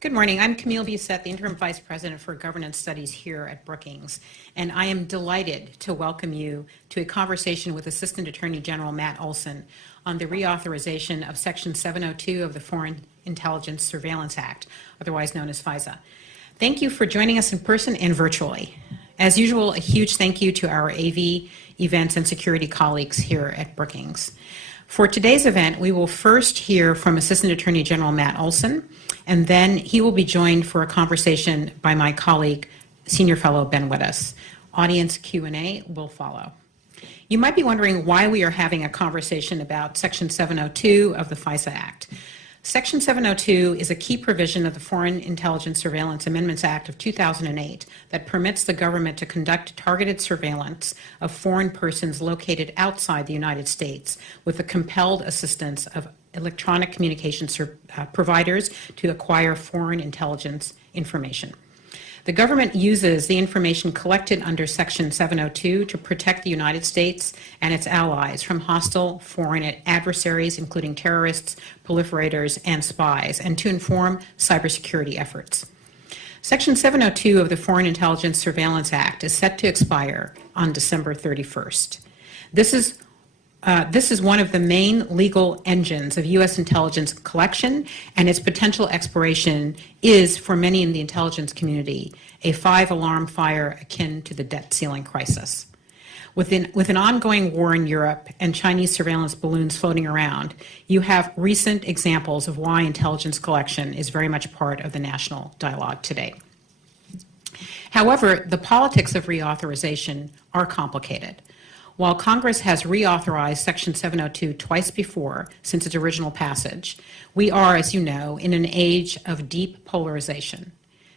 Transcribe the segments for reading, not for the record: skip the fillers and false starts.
Good morning. I'm Camille Busette, the Interim Vice President for Governance Studies here at Brookings, and I am delighted to welcome you to a conversation with Assistant Attorney General Matt Olsen on the reauthorization of Section 702 of the Foreign Intelligence Surveillance Act, otherwise known as FISA. Thank you for joining us in person and virtually. As usual, a huge thank you to our AV, events, and security colleagues here at Brookings. For today's event, we will first hear from Assistant Attorney General Matt Olsen, and then he will be joined for a conversation by my colleague, Senior Fellow Ben Wittes. Audience Q&A will follow. You might be wondering why we are having a conversation about Section 702 of the FISA Act. Section 702 is a key provision of the Foreign Intelligence Surveillance Amendments Act of 2008 that permits the government to conduct targeted surveillance of foreign persons located outside the United States with the compelled assistance of electronic communication providers to acquire foreign intelligence information. The government uses the information collected under Section 702 to protect the United States and its allies from hostile foreign adversaries, including terrorists, proliferators, and spies, and to inform cybersecurity efforts. Section 702 of the Foreign Intelligence Surveillance Act is set to expire on December 31st. This is one of the main legal engines of U.S. intelligence collection, and its potential expiration is, for many in the intelligence community, a five-alarm fire akin to the debt ceiling crisis. With an ongoing war in Europe and Chinese surveillance balloons floating around, you have recent examples of why intelligence collection is very much part of the national dialogue today. However, the politics of reauthorization are complicated. While Congress has reauthorized Section 702 twice before since its original passage, we are, as you know, in an age of deep polarization.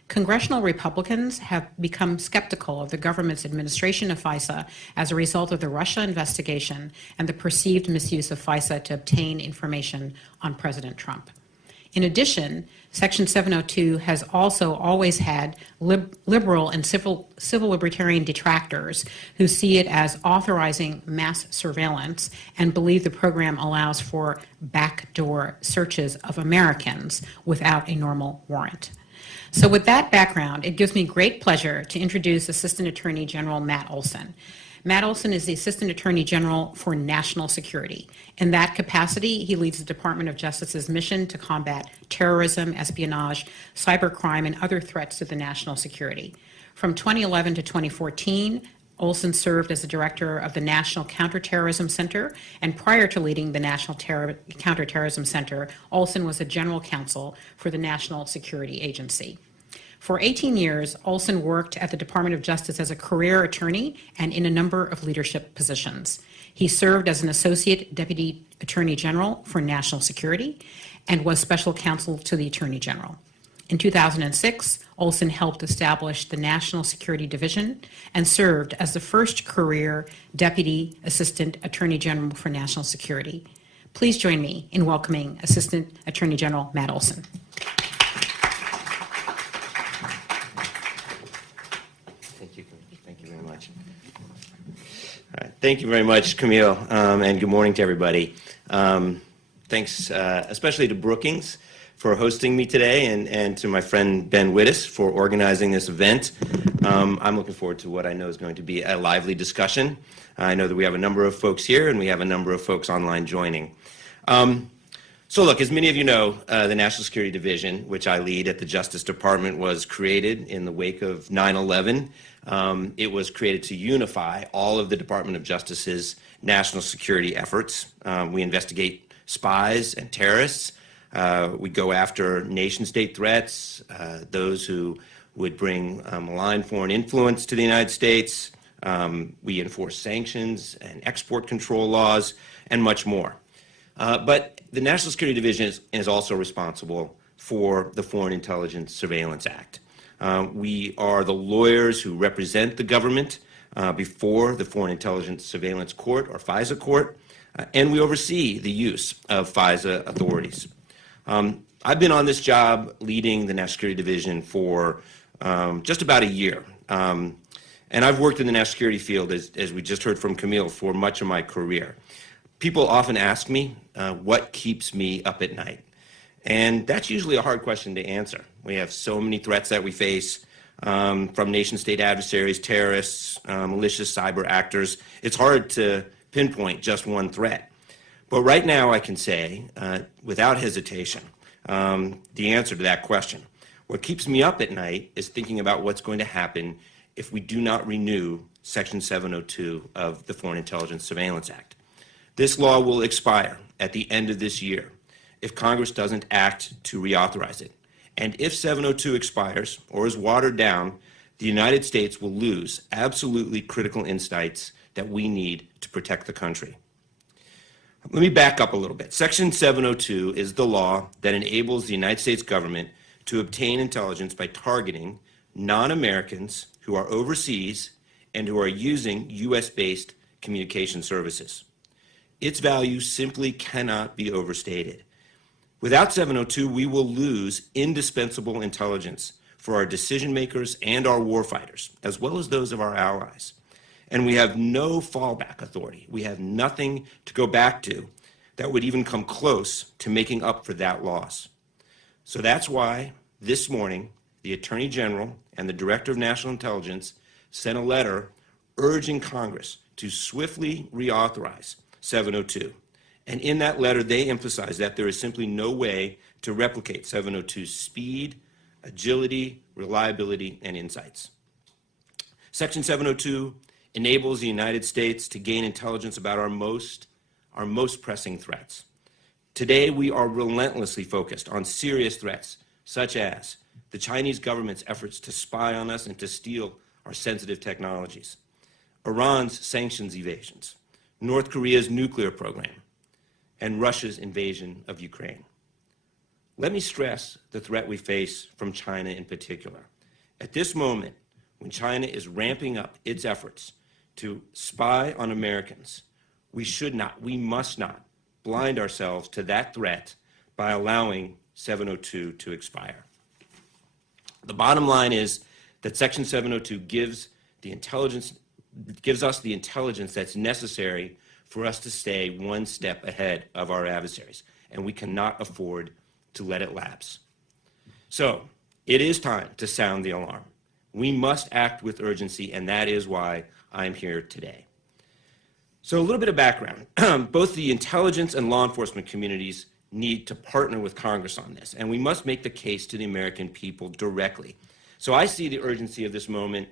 Congressional Republicans have become skeptical of the government's administration of FISA as a result of the Russia investigation and the perceived misuse of FISA to obtain information on President Trump. In addition, Section 702 has also always had liberal and civil libertarian detractors who see it as authorizing mass surveillance and believe the program allows for backdoor searches of Americans without a normal warrant. So with that background, it gives me great pleasure to introduce Assistant Attorney General Matt Olsen. Matt Olsen is the Assistant Attorney General for National Security. In that capacity, he leads the Department of Justice's mission to combat terrorism, espionage, cybercrime, and other threats to the national security. From 2011 to 2014, Olsen served as the director of the National Counterterrorism Center, and prior to leading the National Counterterrorism Center, Olsen was a general counsel for the National Security Agency. For 18 years, Olsen worked at the Department of Justice as a career attorney and in a number of leadership positions. He served as an Associate Deputy Attorney General for National Security and was Special Counsel to the Attorney General. In 2006, Olsen helped establish the National Security Division and served as the first career Deputy Assistant Attorney General for National Security. Please join me in welcoming Assistant Attorney General Matt Olsen. Thank you very much. All right. Thank you very much, Camille, and good morning to everybody. Thanks especially to Brookings for hosting me today, and to my friend Ben Wittes for organizing this event. I'm looking forward to what I know is going to be a lively discussion. I know that we have a number of folks here, and we have a number of folks online joining. So look, as many of you know, the National Security Division, which I lead at the Justice Department, was created in the wake of 9/11. It was created to unify all of the Department of Justice's national security efforts. We investigate spies and terrorists. We go after nation-state threats, those who would bring malign foreign influence to the United States. We enforce sanctions and export control laws, and much more. But the National Security Division is also responsible for the Foreign Intelligence Surveillance Act. We are the lawyers who represent the government before the Foreign Intelligence Surveillance Court, or FISA Court, and we oversee the use of FISA authorities. I've been on this job leading the National Security Division for just about a year. And I've worked in the national security field, as we just heard from Camille, for much of my career. People often ask me what keeps me up at night. And that's usually a hard question to answer. We have so many threats that we face from nation-state adversaries, terrorists, malicious cyber actors. It's hard to pinpoint just one threat. But right now I can say, without hesitation, the answer to that question. What keeps me up at night is thinking about what's going to happen if we do not renew Section 702 of the Foreign Intelligence Surveillance Act. This law will expire at the end of this year if Congress doesn't act to reauthorize it. And if 702 expires or is watered down, the United States will lose absolutely critical insights that we need to protect the country. Let me back up a little bit. Section 702 is the law that enables the United States government to obtain intelligence by targeting non-Americans who are overseas and who are using U.S.-based communication services. Its value simply cannot be overstated. Without 702, we will lose indispensable intelligence for our decision makers and our warfighters, as well as those of our allies. And we have no fallback authority. We have nothing to go back to that would even come close to making up for that loss. So that's why this morning, the Attorney General and the Director of National Intelligence sent a letter urging Congress to swiftly reauthorize 702. And in that letter, they emphasize that there is simply no way to replicate 702's speed, agility, reliability, and insights. Section 702 enables the United States to gain intelligence about our most pressing threats. Today, we are relentlessly focused on serious threats, such as the Chinese government's efforts to spy on us and to steal our sensitive technologies, Iran's sanctions evasions, North Korea's nuclear program, and Russia's invasion of Ukraine. Let me stress the threat we face from China in particular. At this moment, when China is ramping up its efforts to spy on Americans, we must not blind ourselves to that threat by allowing 702 to expire. The bottom line is that Section 702 gives us the intelligence that's necessary for us to stay one step ahead of our adversaries, and we cannot afford to let it lapse. So it is time to sound the alarm. We must act with urgency, and that is why I'm here today. So a little bit of background. Both the intelligence and law enforcement communities need to partner with Congress on this, and we must make the case to the American people directly. So I see the urgency of this moment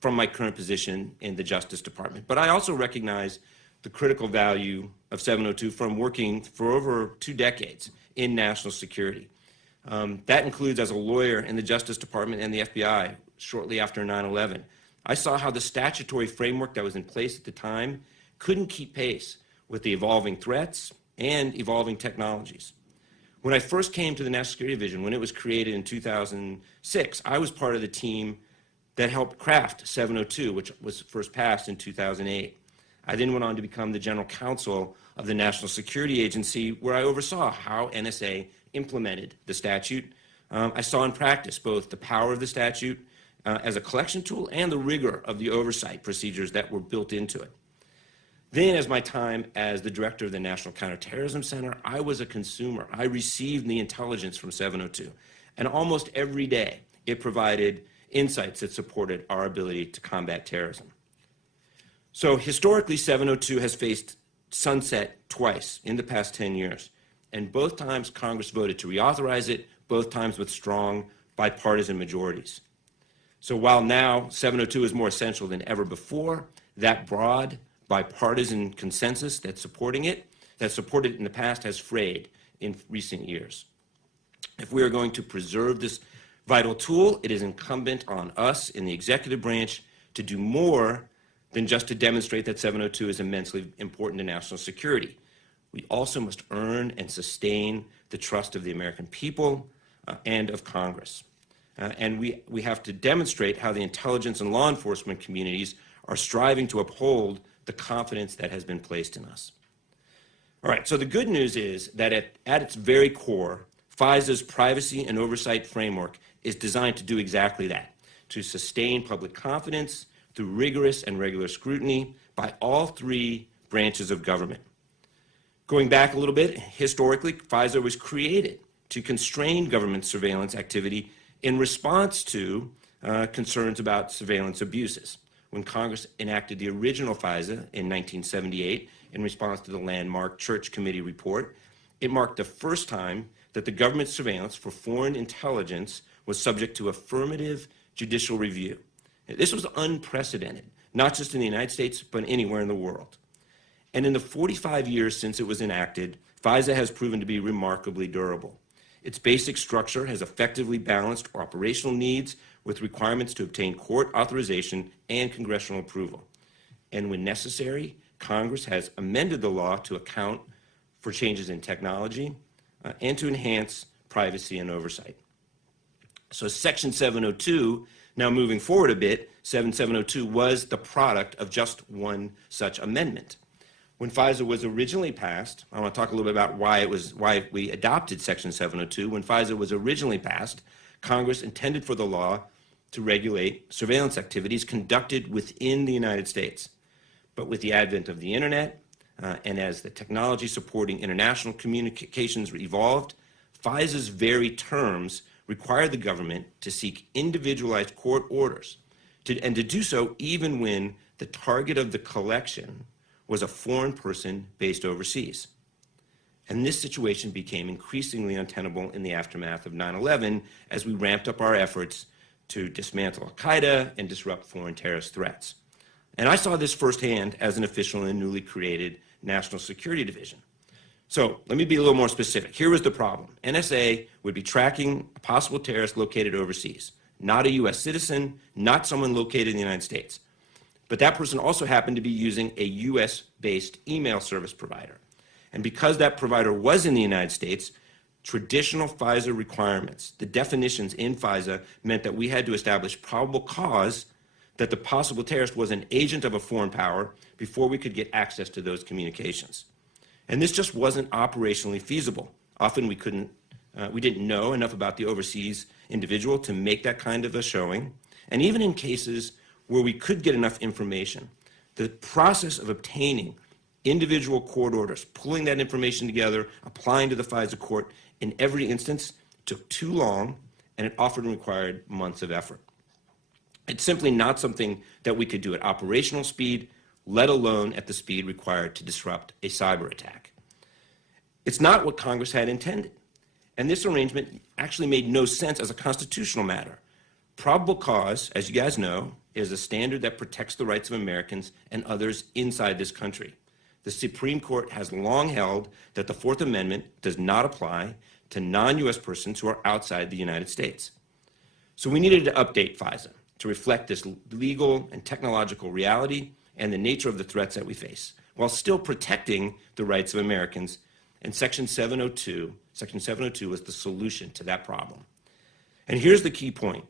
from my current position in the Justice Department, but I also recognize the critical value of 702 from working for over 2 decades in national security. That includes as a lawyer in the Justice Department and the FBI shortly after 9/11. I saw how the statutory framework that was in place at the time couldn't keep pace with the evolving threats and evolving technologies. When I first came to the National Security Division, when it was created in 2006, I was part of the team that helped craft 702, which was first passed in 2008. I then went on to become the general counsel of the National Security Agency, where I oversaw how NSA implemented the statute. I saw in practice both the power of the statute as a collection tool and the rigor of the oversight procedures that were built into it. Then, as my time as the director of the National Counterterrorism Center, I was a consumer. I received the intelligence from 702, and almost every day it provided insights that supported our ability to combat terrorism. So historically, 702 has faced sunset twice in the past 10 years, and both times Congress voted to reauthorize it, both times with strong bipartisan majorities. So while now 702 is more essential than ever before, that broad bipartisan consensus that supported it in the past has frayed in recent years. If we are going to preserve this vital tool, it is incumbent on us in the executive branch to do more than just to demonstrate that 702 is immensely important to national security. We also must earn and sustain the trust of the American people and of Congress. And we have to demonstrate how the intelligence and law enforcement communities are striving to uphold the confidence that has been placed in us. All right, so the good news is that at its very core, FISA's privacy and oversight framework is designed to do exactly that, to sustain public confidence through rigorous and regular scrutiny by all 3 branches of government. Going back a little bit, historically, FISA was created to constrain government surveillance activity in response to concerns about surveillance abuses. When Congress enacted the original FISA in 1978 in response to the landmark Church Committee report, it marked the first time that the government's surveillance for foreign intelligence was subject to affirmative judicial review. This was unprecedented, not just in the United States, but anywhere in the world. And in the 45 years since it was enacted, FISA has proven to be remarkably durable. Its basic structure has effectively balanced operational needs with requirements to obtain court authorization and congressional approval. And when necessary, Congress has amended the law to account for changes in technology and to enhance privacy and oversight. So Section 702, now moving forward a bit, 702 was the product of just one such amendment. When FISA was originally passed, I want to talk a little bit about why we adopted Section 702. When FISA was originally passed, Congress intended for the law to regulate surveillance activities conducted within the United States. But with the advent of the internet, and as the technology supporting international communications evolved, FISA's very terms require the government to seek individualized court orders, and to do so even when the target of the collection was a foreign person based overseas. And this situation became increasingly untenable in the aftermath of 9/11 as we ramped up our efforts to dismantle al-Qaeda and disrupt foreign terrorist threats. And I saw this firsthand as an official in the newly created National Security Division. So let me be a little more specific. Here was the problem. NSA would be tracking a possible terrorist located overseas, not a U.S. citizen, not someone located in the United States. But that person also happened to be using a U.S.-based email service provider. And because that provider was in the United States, traditional FISA requirements, the definitions in FISA, meant that we had to establish probable cause that the possible terrorist was an agent of a foreign power before we could get access to those communications. And this just wasn't operationally feasible. Often we didn't know enough about the overseas individual to make that kind of a showing. And even in cases where we could get enough information, the process of obtaining individual court orders, pulling that information together, applying to the FISA court, in every instance took too long, and it often required months of effort. It's simply not something that we could do at operational speed, let alone at the speed required to disrupt a cyber attack. It's not what Congress had intended, and this arrangement actually made no sense as a constitutional matter. Probable cause, as you guys know, is a standard that protects the rights of Americans and others inside this country. The Supreme Court has long held that the Fourth Amendment does not apply to non-U.S. persons who are outside the United States. So we needed to update FISA to reflect this legal and technological reality and the nature of the threats that we face, while still protecting the rights of Americans. And Section 702 was the solution to that problem. And here's the key point.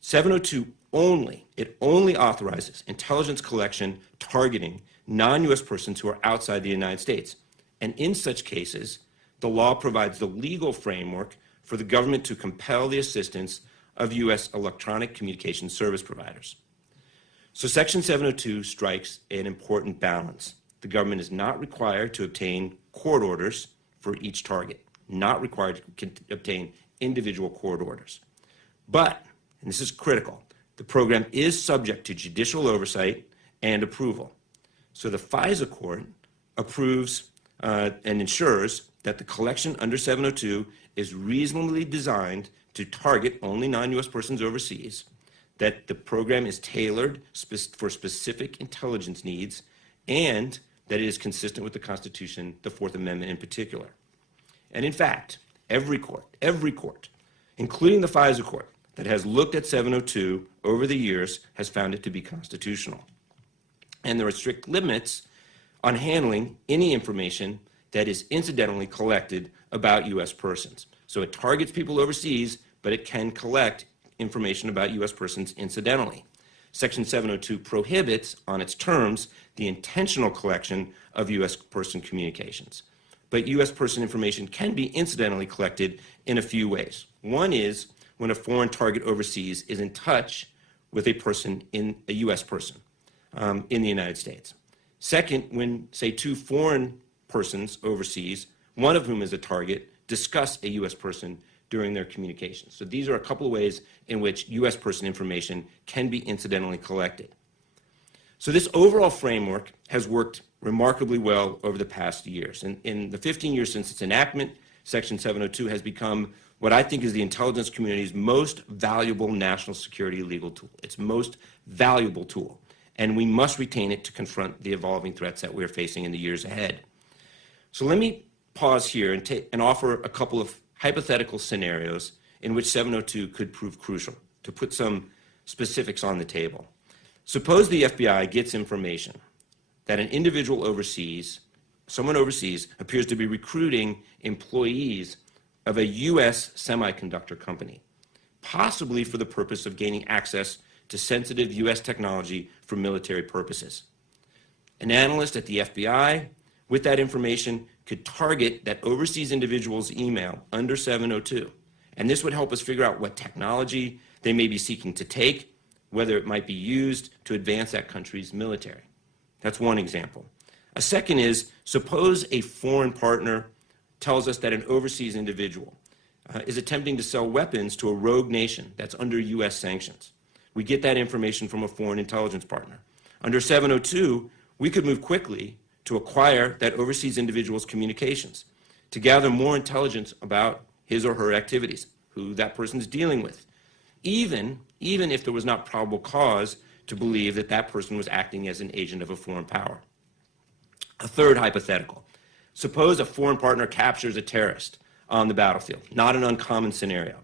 702 only authorizes intelligence collection targeting non-U.S. persons who are outside the United States. And in such cases, the law provides the legal framework for the government to compel the assistance of U.S. electronic communication service providers. So Section 702 strikes an important balance. The government is not required to obtain court orders for each target, not required to obtain individual court orders. But, and this is critical, the program is subject to judicial oversight and approval. So the FISA court approves and ensures that the collection under 702 is reasonably designed to target only non-U.S. persons overseas, that the program is tailored for specific intelligence needs, and that it is consistent with the Constitution, the Fourth Amendment in particular. And in fact, every court, including the FISA court, that has looked at 702 over the years has found it to be constitutional. And there are strict limits on handling any information that is incidentally collected about U.S. persons. So it targets people overseas, but it can collect information about U.S. persons incidentally. Section 702 prohibits, on its terms, the intentional collection of U.S. person communications. But U.S. person information can be incidentally collected in a few ways. One is when a foreign target overseas is in touch with a U.S. person in the United States. Second, when, say, two foreign persons overseas, one of whom is a target, discuss a U.S. person during their communications. So these are a couple of ways in which U.S. person information can be incidentally collected. So this overall framework has worked remarkably well over the past years. And in the 15 years since its enactment, Section 702 has become what I think is the intelligence community's most valuable national security legal tool. Its most valuable tool. And we must retain it to confront the evolving threats that we're facing in the years ahead. So let me pause here and offer a couple of hypothetical scenarios in which 702 could prove crucial, to put some specifics on the table. Suppose the FBI gets information that an individual overseas, someone overseas, appears to be recruiting employees of a U.S. semiconductor company, possibly for the purpose of gaining access to sensitive U.S. technology for military purposes. An analyst at the FBI, with that information, could target that overseas individual's email under 702. And this would help us figure out what technology they may be seeking to take, whether it might be used to advance that country's military. That's one example. A second is, suppose a foreign partner tells us that an overseas individual is attempting to sell weapons to a rogue nation that's under U.S. sanctions. We get that information from a foreign intelligence partner. Under 702, we could move quickly to acquire that overseas individual's communications, to gather more intelligence about his or her activities, who that person is dealing with, even if there was not probable cause to believe that that person was acting as an agent of a foreign power. A third hypothetical. Suppose a foreign partner captures a terrorist on the battlefield, not an uncommon scenario.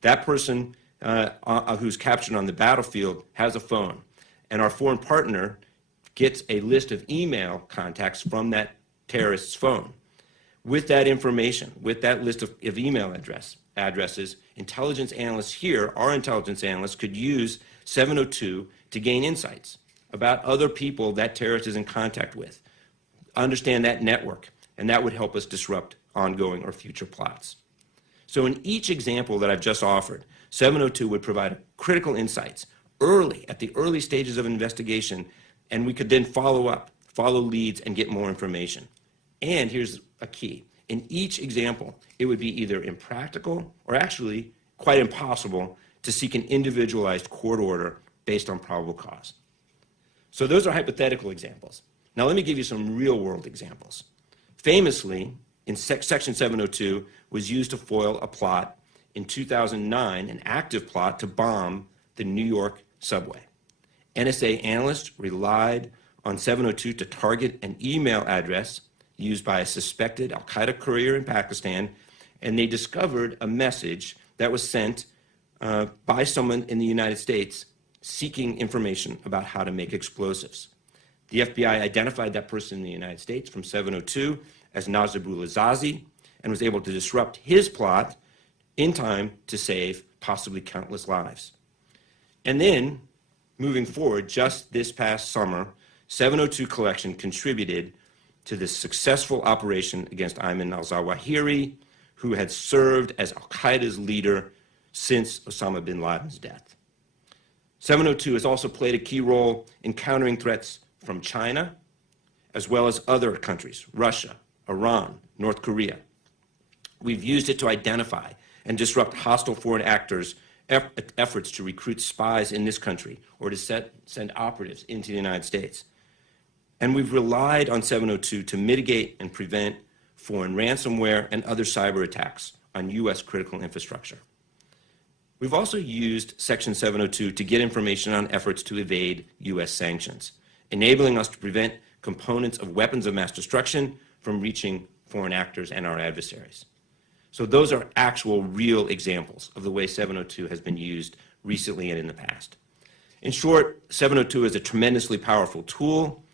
That person who's captured on the battlefield has a phone, and our foreign partner gets a list of email contacts from that terrorist's phone. With that information, with that list of email addresses, intelligence analysts here, our intelligence analysts, could use 702 to gain insights about other people that terrorist is in contact with, understand that network, and that would help us disrupt ongoing or future plots. So in each example that I've just offered, 702 would provide critical insights early, at the early stages of investigation, and we could then follow leads, and get more information. And here's a key. In each example, it would be either impractical or actually quite impossible to seek an individualized court order based on probable cause. So those are hypothetical examples. Now let me give you some real-world examples. Famously, in Section 702 was used to foil a plot in 2009, an active plot to bomb the New York subway. NSA analysts relied on 702 to target an email address used by a suspected al-Qaeda courier in Pakistan, and they discovered a message that was sent by someone in the United States seeking information about how to make explosives. The FBI identified that person in the United States from 702 as Nazibullah Zazi and was able to disrupt his plot in time to save possibly countless lives. And then, moving forward, just this past summer, 702 collection contributed to the successful operation against Ayman al-Zawahiri, who had served as al-Qaeda's leader since Osama bin Laden's death. 702 has also played a key role in countering threats from China, as well as other countries, Russia, Iran, North Korea. We've used it to identify and disrupt hostile foreign actors' efforts to recruit spies in this country or to send operatives into the United States. And we've relied on 702 to mitigate and prevent foreign ransomware and other cyber attacks on U.S. critical infrastructure. We've also used Section 702 to get information on efforts to evade U.S. sanctions, enabling us to prevent components of weapons of mass destruction from reaching foreign actors and our adversaries. So those are actual, real examples of the way 702 has been used recently and in the past. In short, 702 is a tremendously powerful tool,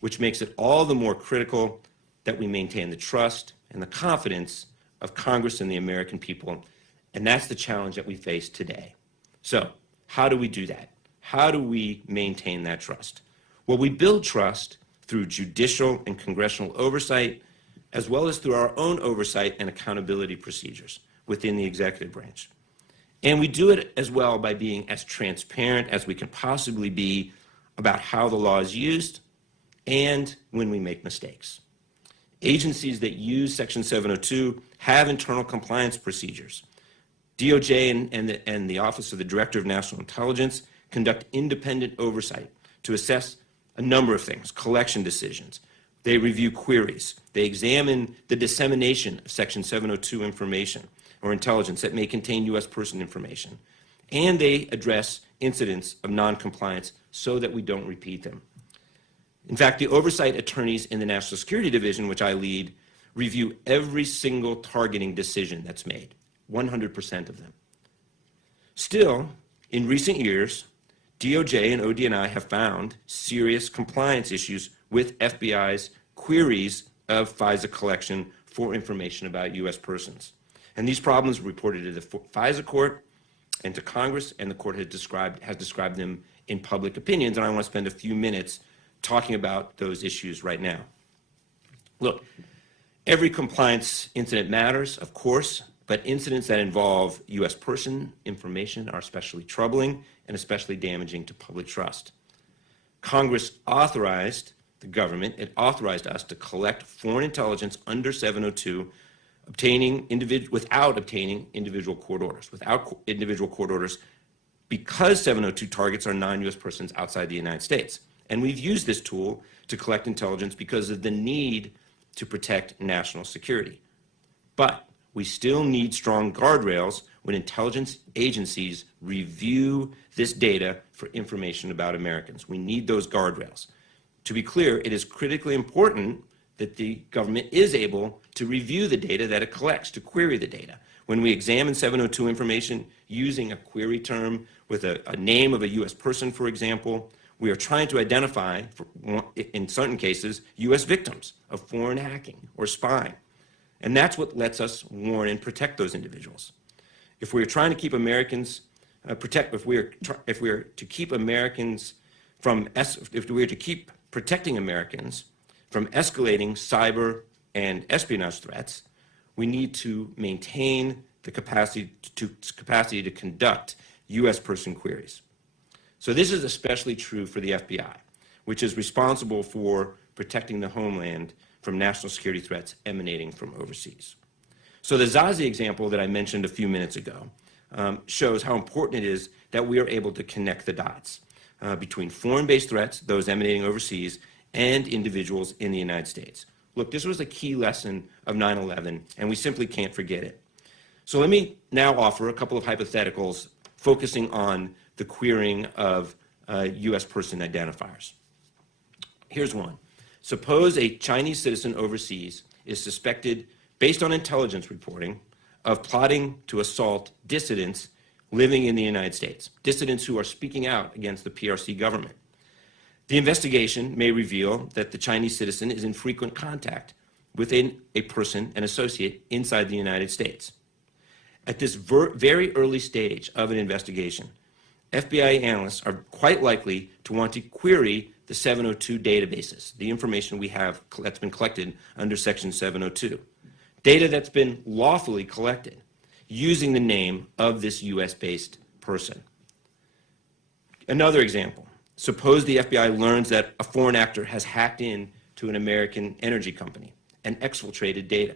which makes it all the more critical that we maintain the trust and the confidence of Congress and the American people, and that's the challenge that we face today. So how do we do that? How do we maintain that trust? Well, we build trust through judicial and congressional oversight, as well as through our own oversight and accountability procedures within the executive branch. And we do it as well by being as transparent as we can possibly be about how the law is used and when we make mistakes. Agencies that use Section 702 have internal compliance procedures. DOJ and the Office of the Director of National Intelligence conduct independent oversight to assess a number of things, collection decisions. They review queries. They examine the dissemination of Section 702 information or intelligence that may contain U.S. person information. And they address incidents of noncompliance so that we don't repeat them. In fact, the oversight attorneys in the National Security Division, which I lead, review every single targeting decision that's made, 100% of them. Still, in recent years, DOJ and ODNI have found serious compliance issues with FBI's queries of FISA collection for information about U.S. persons. And these problems were reported to the FISA court and to Congress, and the court has described them in public opinions, and I want to spend a few minutes talking about those issues right now. Look, every compliance incident matters, of course, but incidents that involve U.S. person information are especially troubling and especially damaging to public trust. Congress authorized the government, it authorized us to collect foreign intelligence under 702 without obtaining individual court orders, because 702 targets are non-U.S. persons outside the United States. And we've used this tool to collect intelligence because of the need to protect national security. But we still need strong guardrails when intelligence agencies review this data for information about Americans. We need those guardrails. To be clear, it is critically important that the government is able to review the data that it collects, to query the data. When we examine 702 information using a query term with a name of a U.S. person, for example, we are trying to identify, in certain cases, U.S. victims of foreign hacking or spying. And that's what lets us warn and protect those individuals. If we are trying to keep Americans if we are to keep protecting Americans from escalating cyber and espionage threats, we need to maintain the capacity to conduct U.S. person queries. So this is especially true for the FBI, which is responsible for protecting the homeland from national security threats emanating from overseas. So the Zazi example that I mentioned a few minutes ago shows how important it is that we are able to connect the dots between foreign-based threats, those emanating overseas, and individuals in the United States. Look, this was a key lesson of 9/11, and we simply can't forget it. So let me now offer a couple of hypotheticals focusing on the querying of U.S. person identifiers. Here's one. Suppose a Chinese citizen overseas is suspected, based on intelligence reporting, of plotting to assault dissidents living in the United States, dissidents who are speaking out against the PRC government. The investigation may reveal that the Chinese citizen is in frequent contact with a person, an associate, inside the United States. At this very early stage of an investigation, FBI analysts are quite likely to want to query the 702 databases, the information we have that's been collected under Section 702, data that's been lawfully collected using the name of this U.S.-based person. Another example. Suppose the FBI learns that a foreign actor has hacked in to an American energy company and exfiltrated data.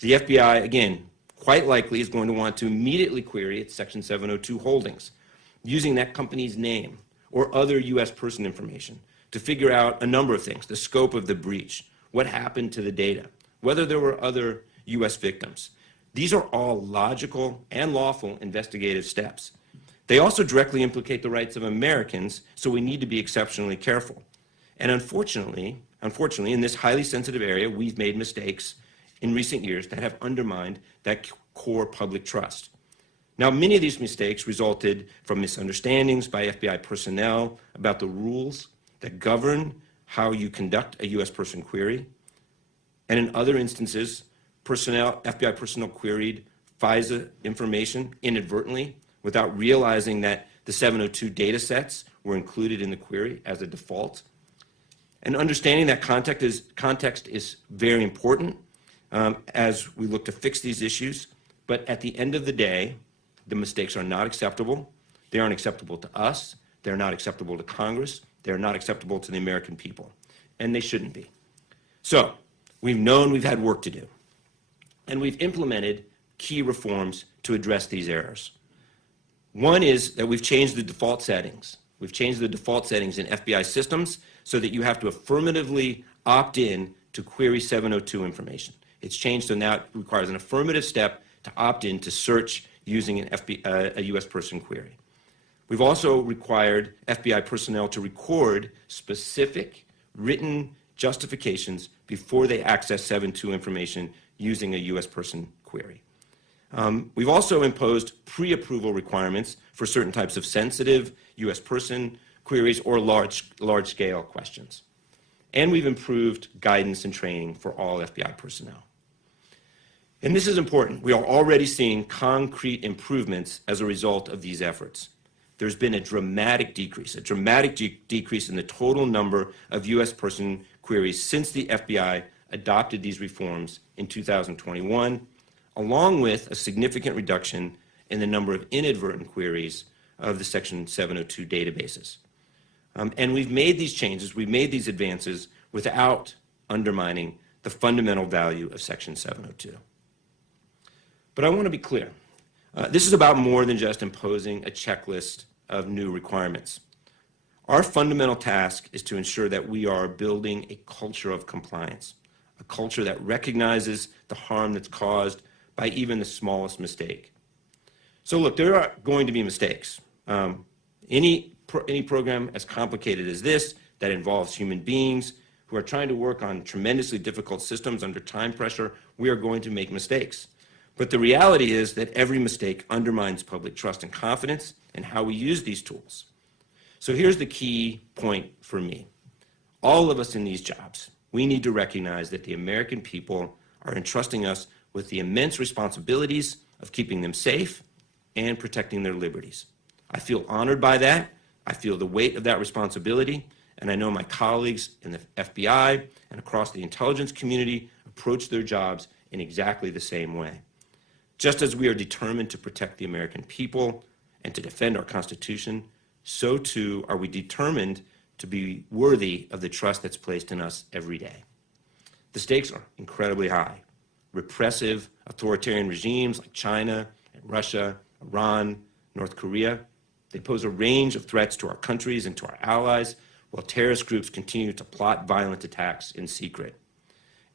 The FBI, again, quite likely is going to want to immediately query its Section 702 holdings using that company's name or other U.S. person information to figure out a number of things: the scope of the breach, what happened to the data, whether there were other U.S. victims. These are all logical and lawful investigative steps. They also directly implicate the rights of Americans, so we need to be exceptionally careful. And unfortunately, in this highly sensitive area, we've made mistakes in recent years that have undermined that core public trust. Now, many of these mistakes resulted from misunderstandings by FBI personnel about the rules that govern how you conduct a U.S. person query. And in other instances, FBI personnel queried FISA information inadvertently without realizing that the 702 data sets were included in the query as a default. And understanding that context is very important as we look to fix these issues. But at the end of the day, the mistakes are not acceptable. They aren't acceptable to us. They're not acceptable to Congress. They're not acceptable to the American people. And they shouldn't be. So We've known we've had work to do, and we've implemented key reforms to address these errors. One is that we've changed the default settings. We've changed the default settings in FBI systems so that you have to affirmatively opt in to query 702 information. It's changed so now it requires an affirmative step to opt in to search using a U.S. person query. We've also required FBI personnel to record specific written justifications before they access 702 information using a U.S. person query. We've also imposed pre-approval requirements for certain types of sensitive U.S. person queries or large-scale questions. And we've improved guidance and training for all FBI personnel. And this is important. We are already seeing concrete improvements as a result of these efforts. There's been a dramatic decrease in the total number of U.S. person queries since the FBI adopted these reforms in 2021, along with a significant reduction in the number of inadvertent queries of the Section 702 databases. And we've made these changes, we've made these advances without undermining the fundamental value of Section 702. But I want to be clear. This is about more than just imposing a checklist of new requirements. Our fundamental task is to ensure that we are building a culture of compliance, a culture that recognizes the harm that's caused by even the smallest mistake. So look, there are going to be mistakes. Any program as complicated as this that involves human beings who are trying to work on tremendously difficult systems under time pressure, we are going to make mistakes. But the reality is that every mistake undermines public trust and confidence in how we use these tools. So here's the key point for me. All of us in these jobs, we need to recognize that the American people are entrusting us with the immense responsibilities of keeping them safe and protecting their liberties. I feel honored by that. I feel the weight of that responsibility, and I know my colleagues in the FBI and across the intelligence community approach their jobs in exactly the same way. Just as we are determined to protect the American people and to defend our Constitution, so too are we determined to be worthy of the trust that's placed in us every day. The stakes are incredibly high. Repressive, authoritarian regimes like China and Russia, Iran, North Korea, they pose a range of threats to our countries and to our allies, while terrorist groups continue to plot violent attacks in secret.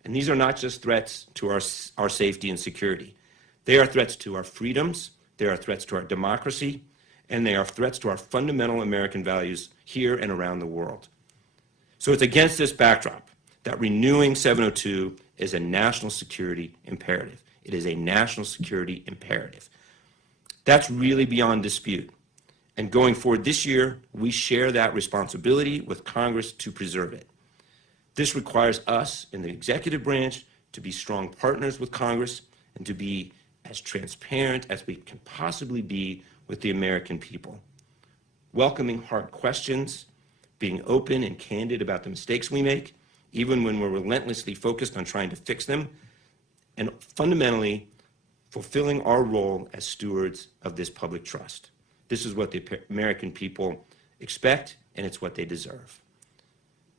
And these are not just threats to our safety and security. They are threats to our freedoms, they are threats to our democracy, and they are threats to our fundamental American values here and around the world. So it's against this backdrop that renewing 702 is a national security imperative. It is a national security imperative. That's really beyond dispute. And going forward this year, we share that responsibility with Congress to preserve it. This requires us in the executive branch to be strong partners with Congress and to be as transparent as we can possibly be with the American people. Welcoming hard questions, being open and candid about the mistakes we make, even when we're relentlessly focused on trying to fix them, and fundamentally fulfilling our role as stewards of this public trust. This is what the American people expect, and it's what they deserve.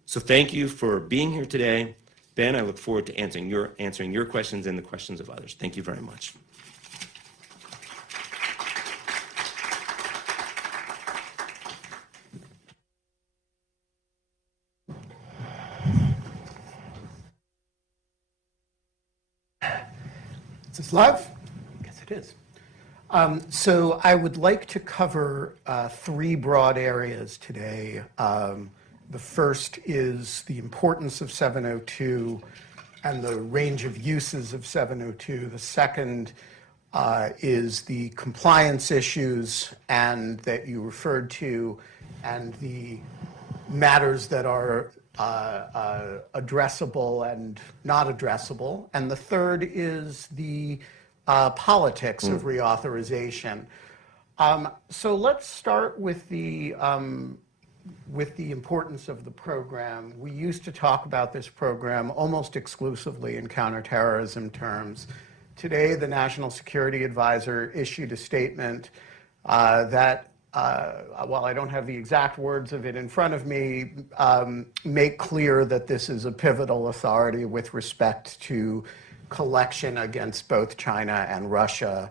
So thank you for being here today. Ben, I look forward to answering your questions and the questions of others. Thank you very much. Is this live? Yes, it is. So I would like to cover three broad areas today. The first is the importance of 702 and the range of uses of 702. The second is the compliance issues and that you referred to and the matters that are addressable and not addressable. And the third is the politics of reauthorization. So let's start with the importance of the program. We used to talk about this program almost exclusively in counterterrorism terms. Today, the National Security Advisor issued a statement that while I don't have the exact words of it in front of me, make clear that this is a pivotal authority with respect to collection against both China and Russia.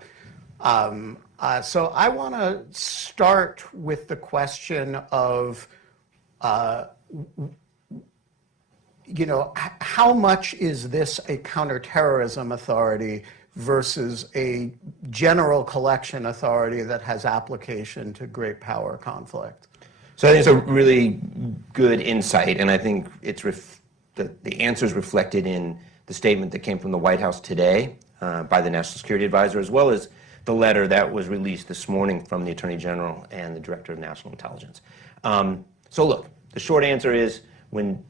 So I want to start with the question of, how much is this a counterterrorism authority versus a general collection authority that has application to great power conflict? So I think it's a really good insight, and I think it's the answer is reflected in the statement that came from the White House today by the National Security Advisor, as well as the letter that was released this morning from the Attorney General and the Director of National Intelligence. So look, the short answer is when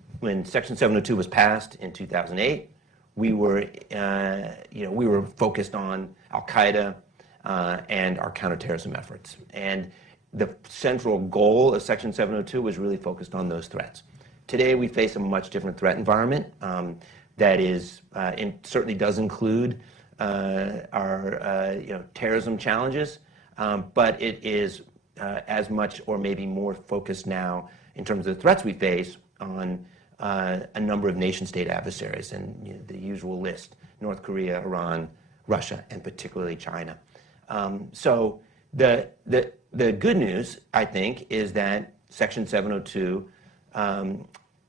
Section 702 was passed in 2008, we were focused on Al-Qaeda and our counterterrorism efforts. And the central goal of Section 702 was really focused on those threats. Today, we face a much different threat environment that is, certainly does include our terrorism challenges, but it is as much or maybe more focused now in terms of the threats we face on a number of nation-state adversaries, and the usual list: North Korea, Iran, Russia, and particularly China. So the good news, I think, is that Section 702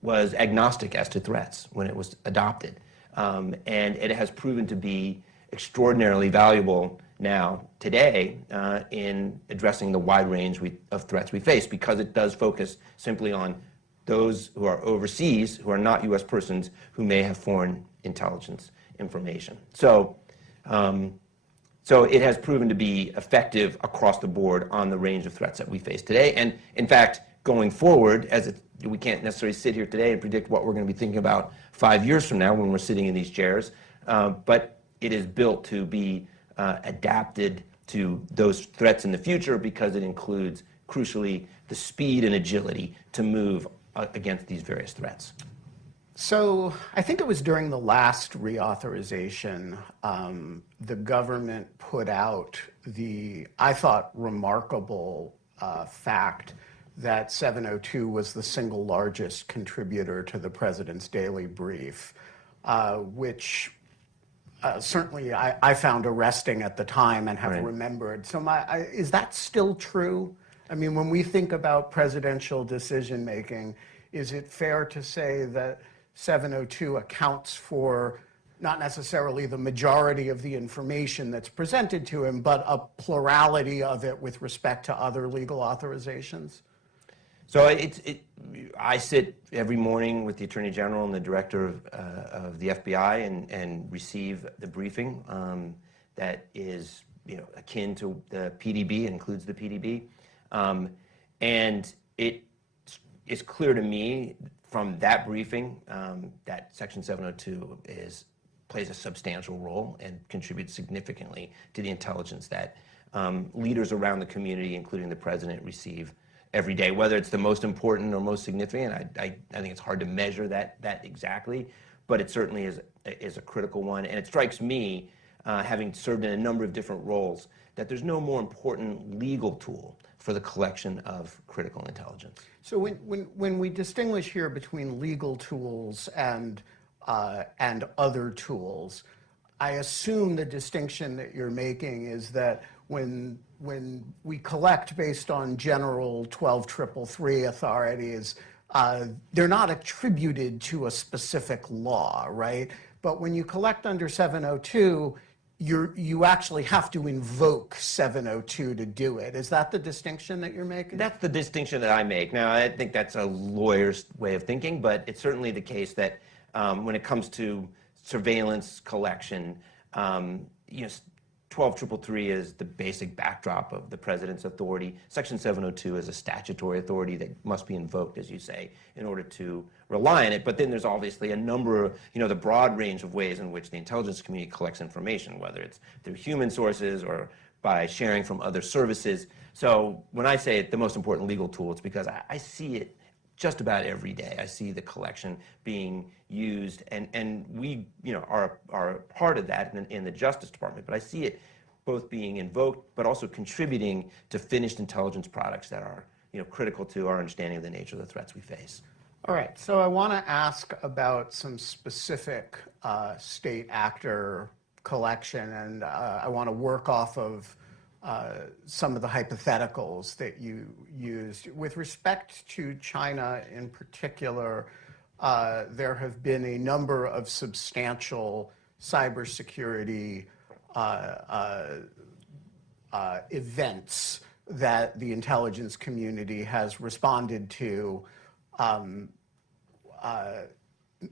was agnostic as to threats when it was adopted, and it has proven to be extraordinarily valuable now, today, in addressing the wide range of threats we face, because it does focus simply on those who are overseas, who are not U.S. persons, who may have foreign intelligence information. So it has proven to be effective across the board on the range of threats that we face today. And in fact, going forward, we can't necessarily sit here today and predict what we're going to be thinking about 5 years from now when we're sitting in these chairs, but it is built to be adapted to those threats in the future, because it includes, crucially, the speed and agility to move against these various threats. So I think it was during the last reauthorization, the government put out the, I thought, remarkable fact that 702 was the single largest contributor to the president's daily brief, which certainly I found arresting at the time and have remembered. So is that still true? I mean, when we think about presidential decision-making, is it fair to say that 702 accounts for not necessarily the majority of the information that's presented to him, but a plurality of it with respect to other legal authorizations? So I sit every morning with the Attorney General and the Director of the FBI and receive the briefing that is akin to the PDB, it includes the PDB. And it is clear to me from that briefing that Section 702 plays a substantial role and contributes significantly to the intelligence that leaders around the community, including the President, receive every day. Whether it's the most important or most significant, I think it's hard to measure that exactly, but it certainly is a critical one. And it strikes me, having served in a number of different roles, that there's no more important legal tool for the collection of critical intelligence. So when we distinguish here between legal tools and other tools, I assume the distinction that you're making is that when we collect based on general 12333 authorities, they're not attributed to a specific law, right? But when you collect under 702, you actually have to invoke 702 to do it. Is that the distinction that you're making? That's the distinction that I make. Now, I think that's a lawyer's way of thinking, but it's certainly the case that when it comes to surveillance collection, 12333 is the basic backdrop of the president's authority. Section 702 is a statutory authority that must be invoked, as you say, in order to rely on it. But then there's obviously a number of, the broad range of ways in which the intelligence community collects information, whether it's through human sources or by sharing from other services. So when I say the most important legal tool, it's because I see it just about every day. I see the collection being used, and we are part of that in the Justice Department, but I see it both being invoked, but also contributing to finished intelligence products that are critical to our understanding of the nature of the threats we face. All right, so I want to ask about some specific state actor collection, and I want to work off of some of the hypotheticals that you used. With respect to China in particular, there have been a number of substantial cybersecurity events that the intelligence community has responded to,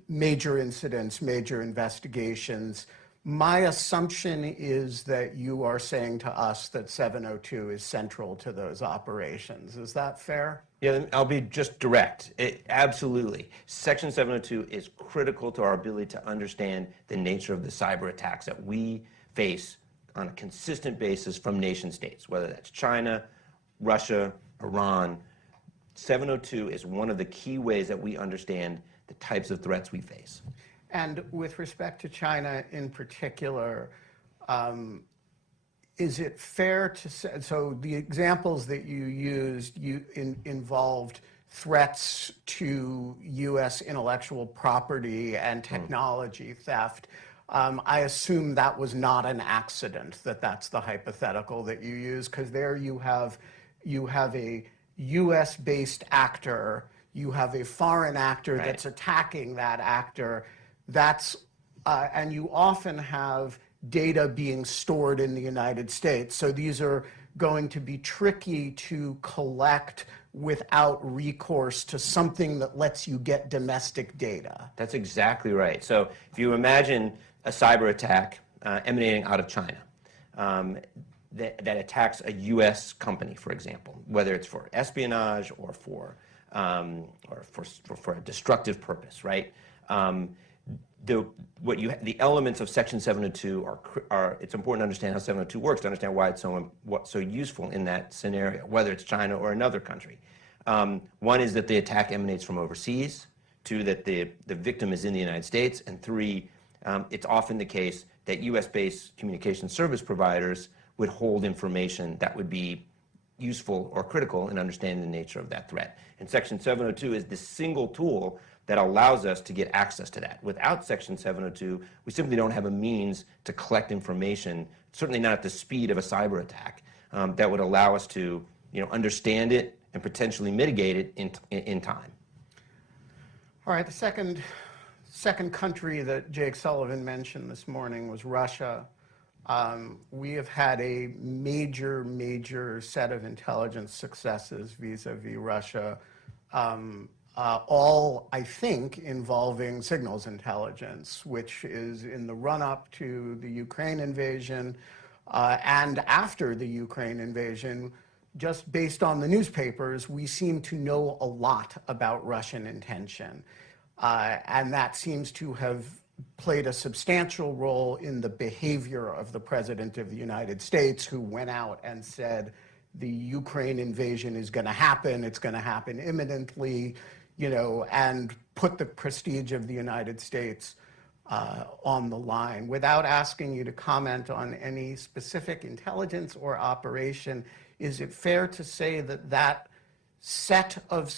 major incidents, major investigations. My assumption is that you are saying to us that 702 is central to those operations. Is that fair? Yeah, I'll be just direct. Absolutely. Section 702 is critical to our ability to understand the nature of the cyber attacks that we face on a consistent basis from nation states, whether that's China, Russia, Iran. 702 is one of the key ways that we understand the types of threats we face. And with respect to China in particular, is it fair to say, so the examples that you used involved threats to U.S. intellectual property and technology theft. I assume that was not an accident, that's the hypothetical that you use, because there you have a U.S.-based actor, you have a foreign actor Right. that's attacking that actor. And you often have data being stored in the United States. So these are going to be tricky to collect without recourse to something that lets you get domestic data. That's exactly right. So if you imagine a cyber attack emanating out of China that attacks a U.S. company, for example, whether it's for espionage or for a destructive purpose, right? The elements of Section 702 are it's important to understand how 702 works to understand why it's so useful in that scenario, whether it's China or another country. One is that the attack emanates from overseas. Two, that the victim is in the United States. And three, it's often the case that U.S.-based communication service providers would hold information that would be useful or critical in understanding the nature of that threat. And Section 702 is the single tool that allows us to get access to that. Without Section 702, we simply don't have a means to collect information, certainly not at the speed of a cyber attack, that would allow us to understand it and potentially mitigate it in time. All right, the second country that Jake Sullivan mentioned this morning was Russia. We have had a major set of intelligence successes vis-a-vis Russia, all, I think, involving signals intelligence, which is in the run-up to the Ukraine invasion and after the Ukraine invasion. Just based on the newspapers, we seem to know a lot about Russian intention. And that seems to have played a substantial role in the behavior of the President of the United States, who went out and said, the Ukraine invasion is going to happen, it's going to happen imminently, and put the prestige of the United States on the line. Without asking you to comment on any specific intelligence or operation, is it fair to say that set of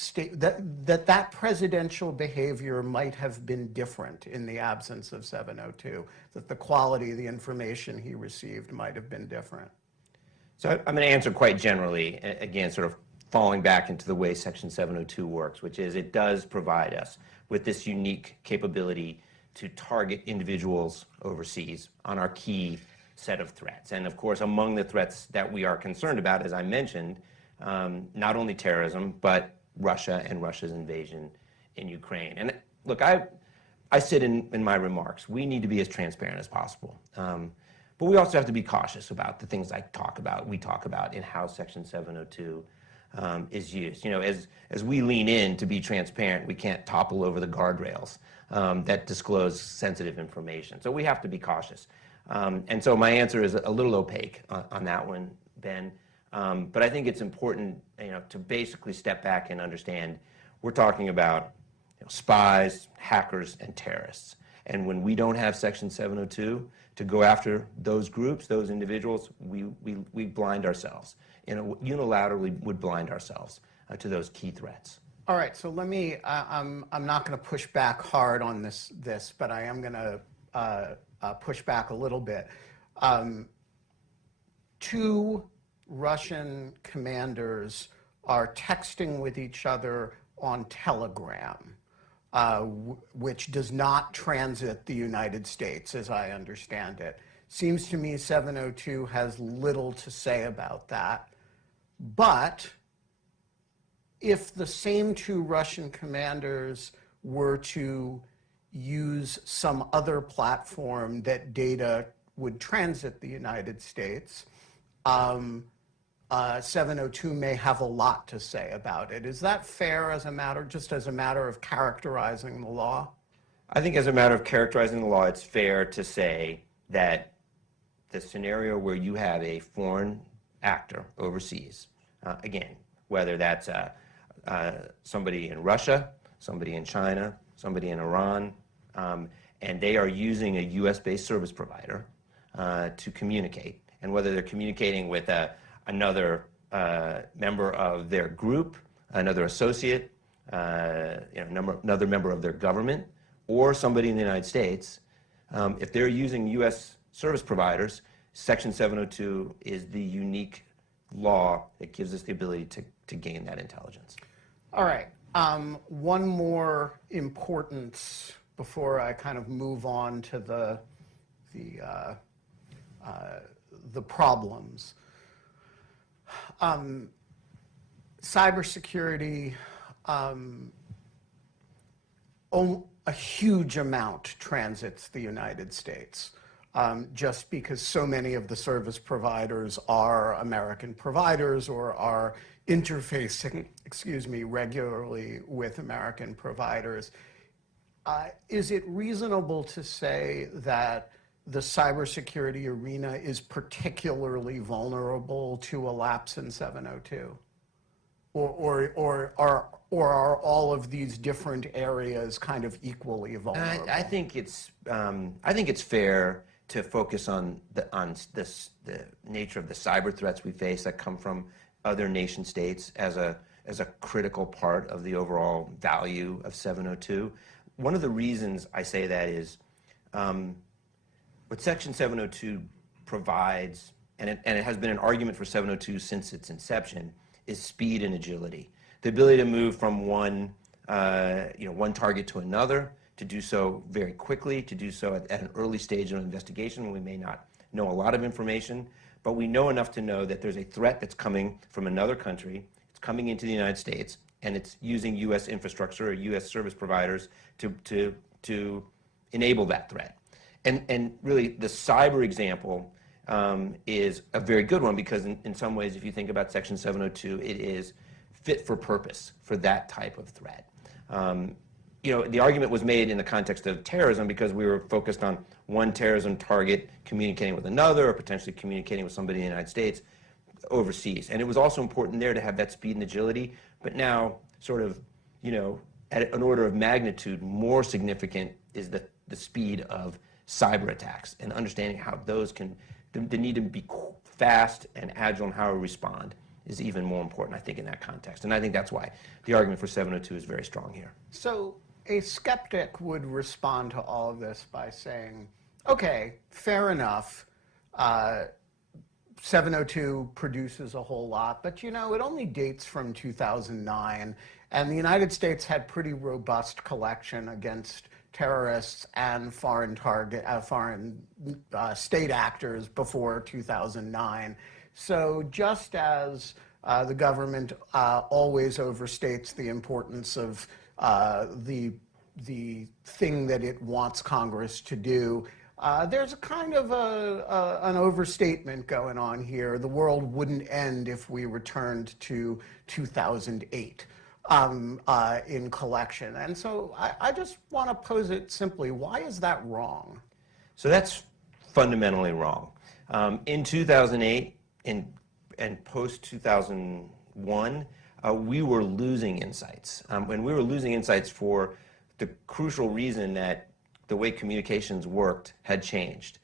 that presidential behavior might have been different in the absence of 702, that the quality of the information he received might have been different? So I'm going to answer quite generally, again, sort of falling back into the way Section 702 works, which is it does provide us with this unique capability to target individuals overseas on our key set of threats. And of course, among the threats that we are concerned about, as I mentioned, not only terrorism, but Russia and Russia's invasion in Ukraine. And look, I said in my remarks, we need to be as transparent as possible. But we also have to be cautious about the things we talk about in how Section 702 is used. As we lean in to be transparent, we can't topple over the guardrails that disclose sensitive information. So we have to be cautious. And so my answer is a little opaque on that one, Ben. But I think it's important, to basically step back and understand we're talking about spies, hackers, and terrorists. And when we don't have Section 702 to go after those groups, those individuals, we blind ourselves. Unilaterally would blind ourselves to those key threats. All right, so let me, I'm not going to push back hard on this, but I am going to push back a little bit. Two Russian commanders are texting with each other on Telegram, which does not transit the United States, as I understand it. Seems to me 702 has little to say about that. But if the same two Russian commanders were to use some other platform that data would transit the United States, 702 may have a lot to say about it. Is that fair just as a matter of characterizing the law? I think as a matter of characterizing the law, it's fair to say that the scenario where you have a foreign actor overseas, again, whether that's somebody in Russia, somebody in China, somebody in Iran, and they are using a US-based service provider to communicate, and whether they're communicating with another member of their group, another associate, another member of their government, or somebody in the United States, if they're using US service providers, Section 702 is the unique law that gives us the ability to gain that intelligence. All right. One more importance before I kind of move on to the problems. Cybersecurity, a huge amount transits the United States, just because so many of the service providers are American providers or are interfacing, regularly with American providers. Is it reasonable to say that the cybersecurity arena is particularly vulnerable to a lapse in 702? Or are all of these different areas kind of equally vulnerable? I think it's fair to focus on the nature of the cyber threats we face that come from other nation states as a critical part of the overall value of 702. One of the reasons I say that is what Section 702 provides, and it has been an argument for 702 since its inception, is speed and agility. The ability to move from one target to another, to do so very quickly, to do so at an early stage of an investigation when we may not know a lot of information, but we know enough to know that there's a threat that's coming from another country, it's coming into the United States, and it's using U.S. infrastructure or U.S. service providers to enable that threat. And really, the cyber example is a very good one because in some ways, if you think about Section 702, it is fit for purpose for that type of threat. The argument was made in the context of terrorism because we were focused on one terrorism target communicating with another or potentially communicating with somebody in the United States overseas. And it was also important there to have that speed and agility, but now sort of, at an order of magnitude more significant is the speed of cyber attacks and understanding how those the need to be fast and agile in how we respond is even more important, I think, in that context. And I think that's why the argument for 702 is very strong here. So a skeptic would respond to all of this by saying, okay, fair enough, 702 produces a whole lot, but it only dates from 2009, and the United States had pretty robust collection against terrorists and foreign state actors before 2009. So just as the government always overstates the importance of the thing that it wants Congress to do, there's a kind of an overstatement going on here. The world wouldn't end if we returned to 2008 in collection. And so I just want to pose it simply. Why is that wrong? So that's fundamentally wrong. In 2008 and post-2001, we were losing insights. And we were losing insights for the crucial reason that the way communications worked had changed,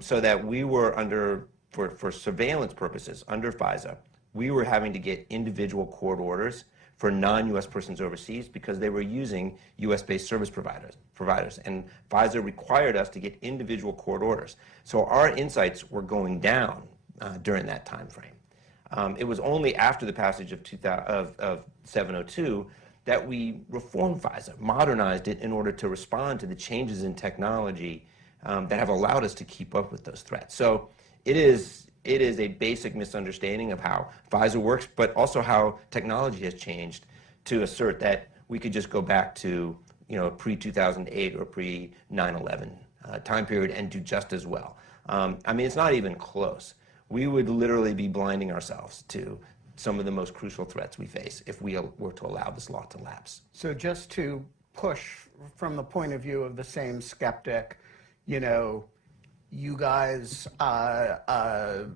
so that we were under, for surveillance purposes, under FISA, we were having to get individual court orders for non-U.S. persons overseas because they were using U.S.-based service providers, and FISA required us to get individual court orders. So our insights were going down during that time frame. It was only after the passage of 702 that we reformed FISA, modernized it in order to respond to the changes in technology that have allowed us to keep up with those threats. So it is a basic misunderstanding of how FISA works, but also how technology has changed to assert that we could just go back to, you know, pre-2008 or pre-9/11 time period and do just as well. I mean, it's not even close. We would literally be blinding ourselves to some of the most crucial threats we face if we were to allow this law to lapse. So just to push from the point of view of the same skeptic, you know, you guys, I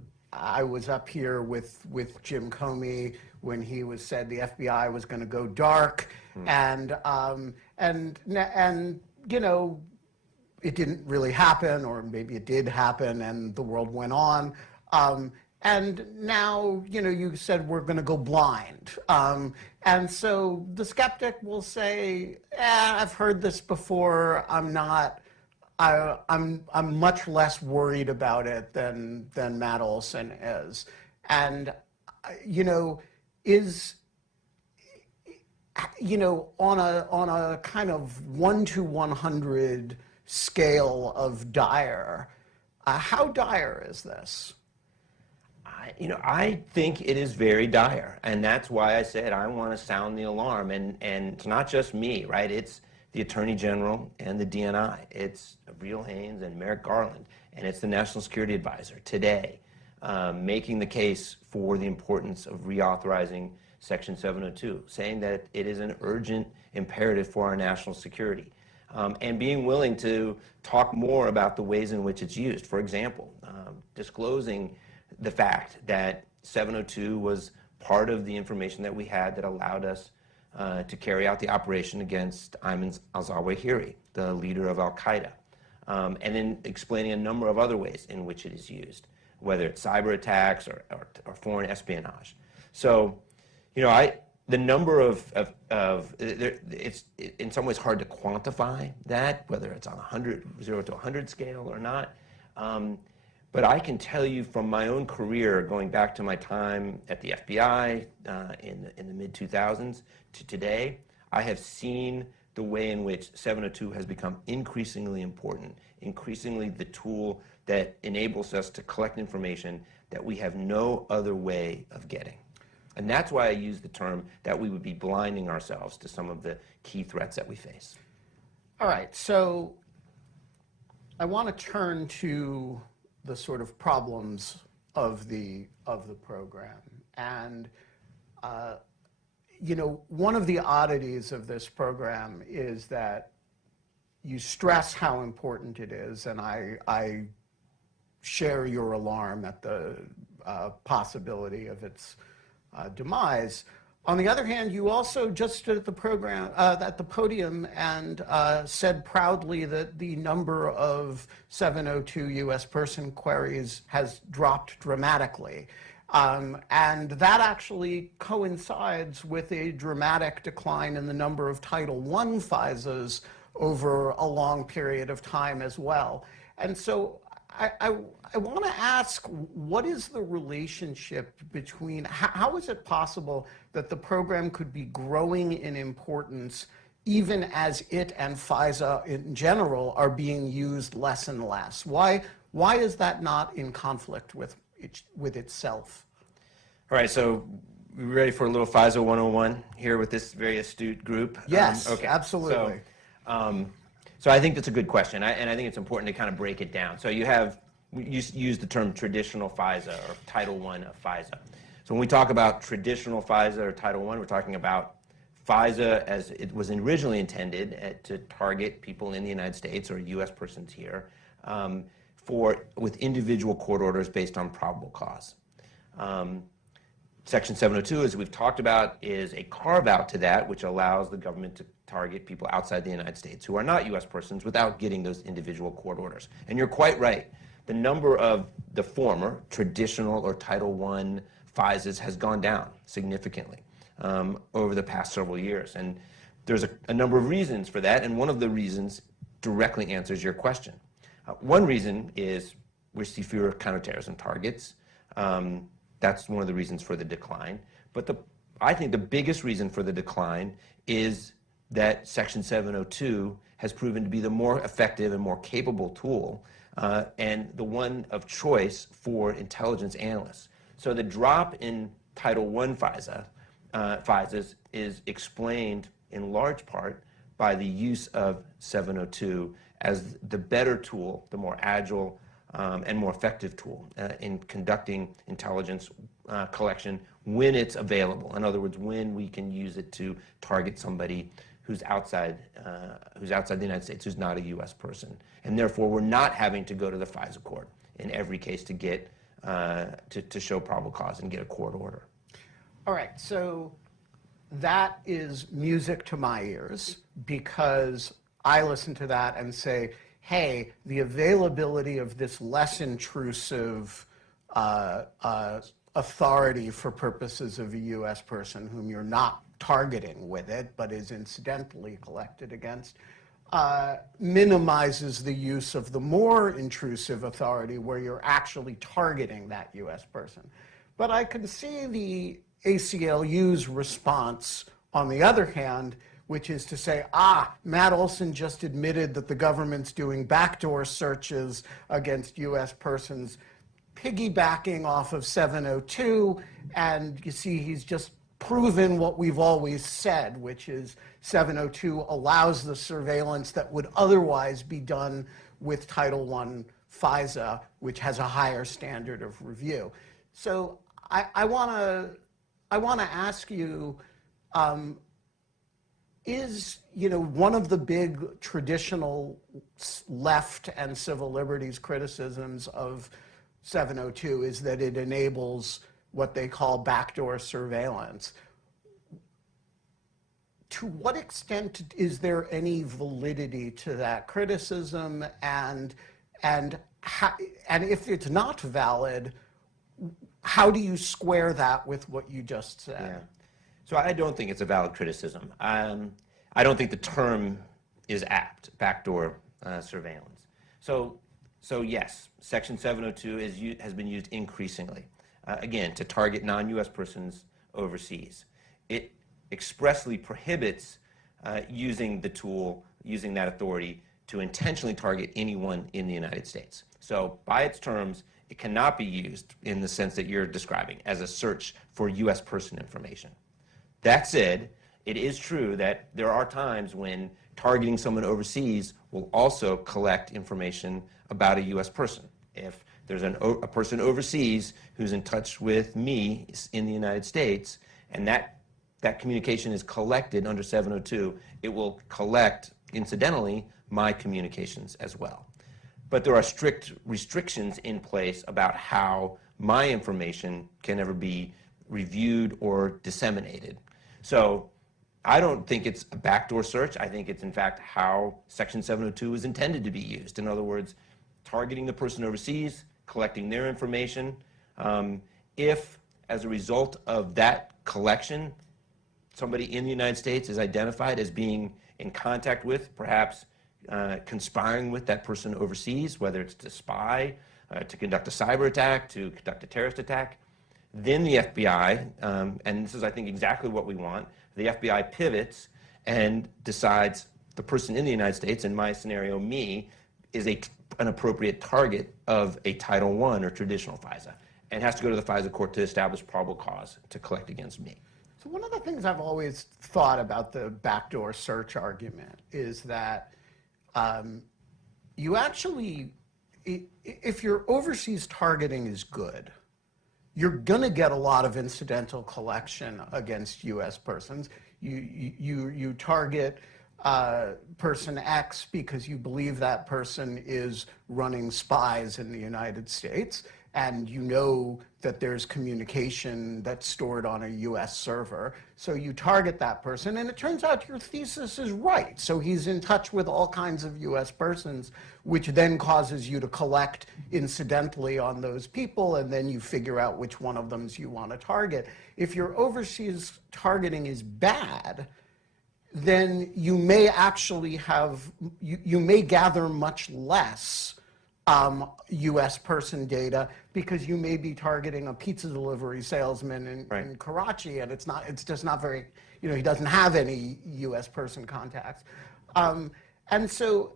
was up here with Jim Comey when he said the FBI was going to go dark, and you know, it didn't really happen, or maybe it did happen, and the world went on. And now, you know, you said we're going to go blind. And so the skeptic will say, I've heard this before. I'm much less worried about it than Matt Olsen is. And, you know, on a kind of 1 to 100 scale of dire, how dire is this? I think it is very dire, and that's why I said I want to sound the alarm. And it's not just me, right? It's the Attorney General and the DNI. It's Avril Haines and Merrick Garland, and it's the National Security Advisor today making the case for the importance of reauthorizing Section 702, saying that it is an urgent imperative for our national security, and being willing to talk more about the ways in which it's used. For example, disclosing the fact that 702 was part of the information that we had that allowed us to carry out the operation against Ayman al-Zawahiri, the leader of Al-Qaeda, and then explaining a number of other ways in which it is used, whether it's cyber attacks or foreign espionage. So, you know, the number it's in some ways hard to quantify that, whether it's on a 0 to 100 scale or not. But I can tell you from my own career, going back to my time at the FBI in the mid-2000s to today, I have seen the way in which 702 has become increasingly important, increasingly the tool that enables us to collect information that we have no other way of getting. And that's why I use the term that we would be blinding ourselves to some of the key threats that we face. All right, so I want to turn to the sort of problems of the program. And you know, one of the oddities of this program is that you stress how important it is, and I share your alarm at the possibility of its demise. On the other hand, you also just stood at the program, at the podium, and said proudly that the number of 702 U.S. person queries has dropped dramatically. And that actually coincides with a dramatic decline in the number of Title I FISAs over a long period of time as well. And so I want to ask, what is the relationship between, how is it possible that the program could be growing in importance even as it and FISA in general are being used less and less? Why is that not in conflict with itself? All right, so we ready for a little FISA 101 here with this very astute group? Yes, okay. absolutely. So I think that's a good question, and I think it's important to kind of break it down. So you use the term traditional FISA or Title I of FISA. So when we talk about traditional FISA or Title I, we're talking about FISA as it was originally intended to target people in the United States or U.S. persons here with individual court orders based on probable cause. Section 702, as we've talked about, is a carve-out to that, which allows the government to target people outside the United States who are not U.S. persons without getting those individual court orders. And you're quite right. The number of the former traditional or Title I FISAs has gone down significantly over the past several years. And there's a number of reasons for that, and one of the reasons directly answers your question. One reason is we see fewer counterterrorism targets. That's one of the reasons for the decline. But I think the biggest reason for the decline is that Section 702 has proven to be the more effective and more capable tool and the one of choice for intelligence analysts. So the drop in Title I FISAs is explained in large part by the use of 702 as the better tool, the more agile and more effective tool in conducting intelligence collection when it's available. In other words, when we can use it to target somebody who's outside the United States, who's not a U.S. person. And therefore, we're not having to go to the FISA court in every case to get to show probable cause and get a court order. All right, so that is music to my ears because I listen to that and say, hey, the availability of this less intrusive authority for purposes of a U.S. person whom you're not targeting with it, but is incidentally collected against, minimizes the use of the more intrusive authority where you're actually targeting that U.S. person. But I can see the ACLU's response, on the other hand, which is to say, Matt Olsen just admitted that the government's doing backdoor searches against U.S. persons, piggybacking off of 702, and you see he's just proven what we've always said, which is 702 allows the surveillance that would otherwise be done with Title I FISA, which has a higher standard of review. So I want to ask you, is one of the big traditional left and civil liberties criticisms of 702 is that it enables what they call backdoor surveillance. To what extent is there any validity to that criticism, and if it's not valid, how do you square that with what you just said? Yeah. So I don't think it's a valid criticism. I don't think the term is apt, backdoor surveillance. So yes, Section 702 has been used increasingly, again, to target non-U.S. persons overseas. It expressly prohibits using the tool, using that authority to intentionally target anyone in the United States. So by its terms, it cannot be used in the sense that you're describing as a search for U.S. person information. That said, it is true that there are times when targeting someone overseas will also collect information about a U.S. person. If there's a person overseas who's in touch with me in the United States, and that communication is collected under 702, it will collect, incidentally, my communications as well. But there are strict restrictions in place about how my information can ever be reviewed or disseminated. So I don't think it's a backdoor search. I think it's, in fact, how Section 702 is intended to be used. In other words, targeting the person overseas, collecting their information. If, as a result of that collection, somebody in the United States is identified as being in contact with, perhaps conspiring with that person overseas, whether it's to spy, to conduct a cyber attack, to conduct a terrorist attack, then the FBI, and this is, I think, exactly what we want, the FBI pivots and decides the person in the United States, in my scenario, me, is an appropriate target of a Title I or traditional FISA, and has to go to the FISA court to establish probable cause to collect against me. So one of the things I've always thought about the backdoor search argument is that you actually, if your overseas targeting is good, you're going to get a lot of incidental collection against U.S. persons. You target person X because you believe that person is running spies in the United States, and you know that there's communication that's stored on a US server. So you target that person, and it turns out your thesis is right. So he's in touch with all kinds of US persons, which then causes you to collect incidentally on those people, and then you figure out which one of them you want to target. If your overseas targeting is bad, then you may actually have, you may gather much less US person data, because you may be targeting a pizza delivery salesman in Karachi, and it's just not very, he doesn't have any US person contacts. And so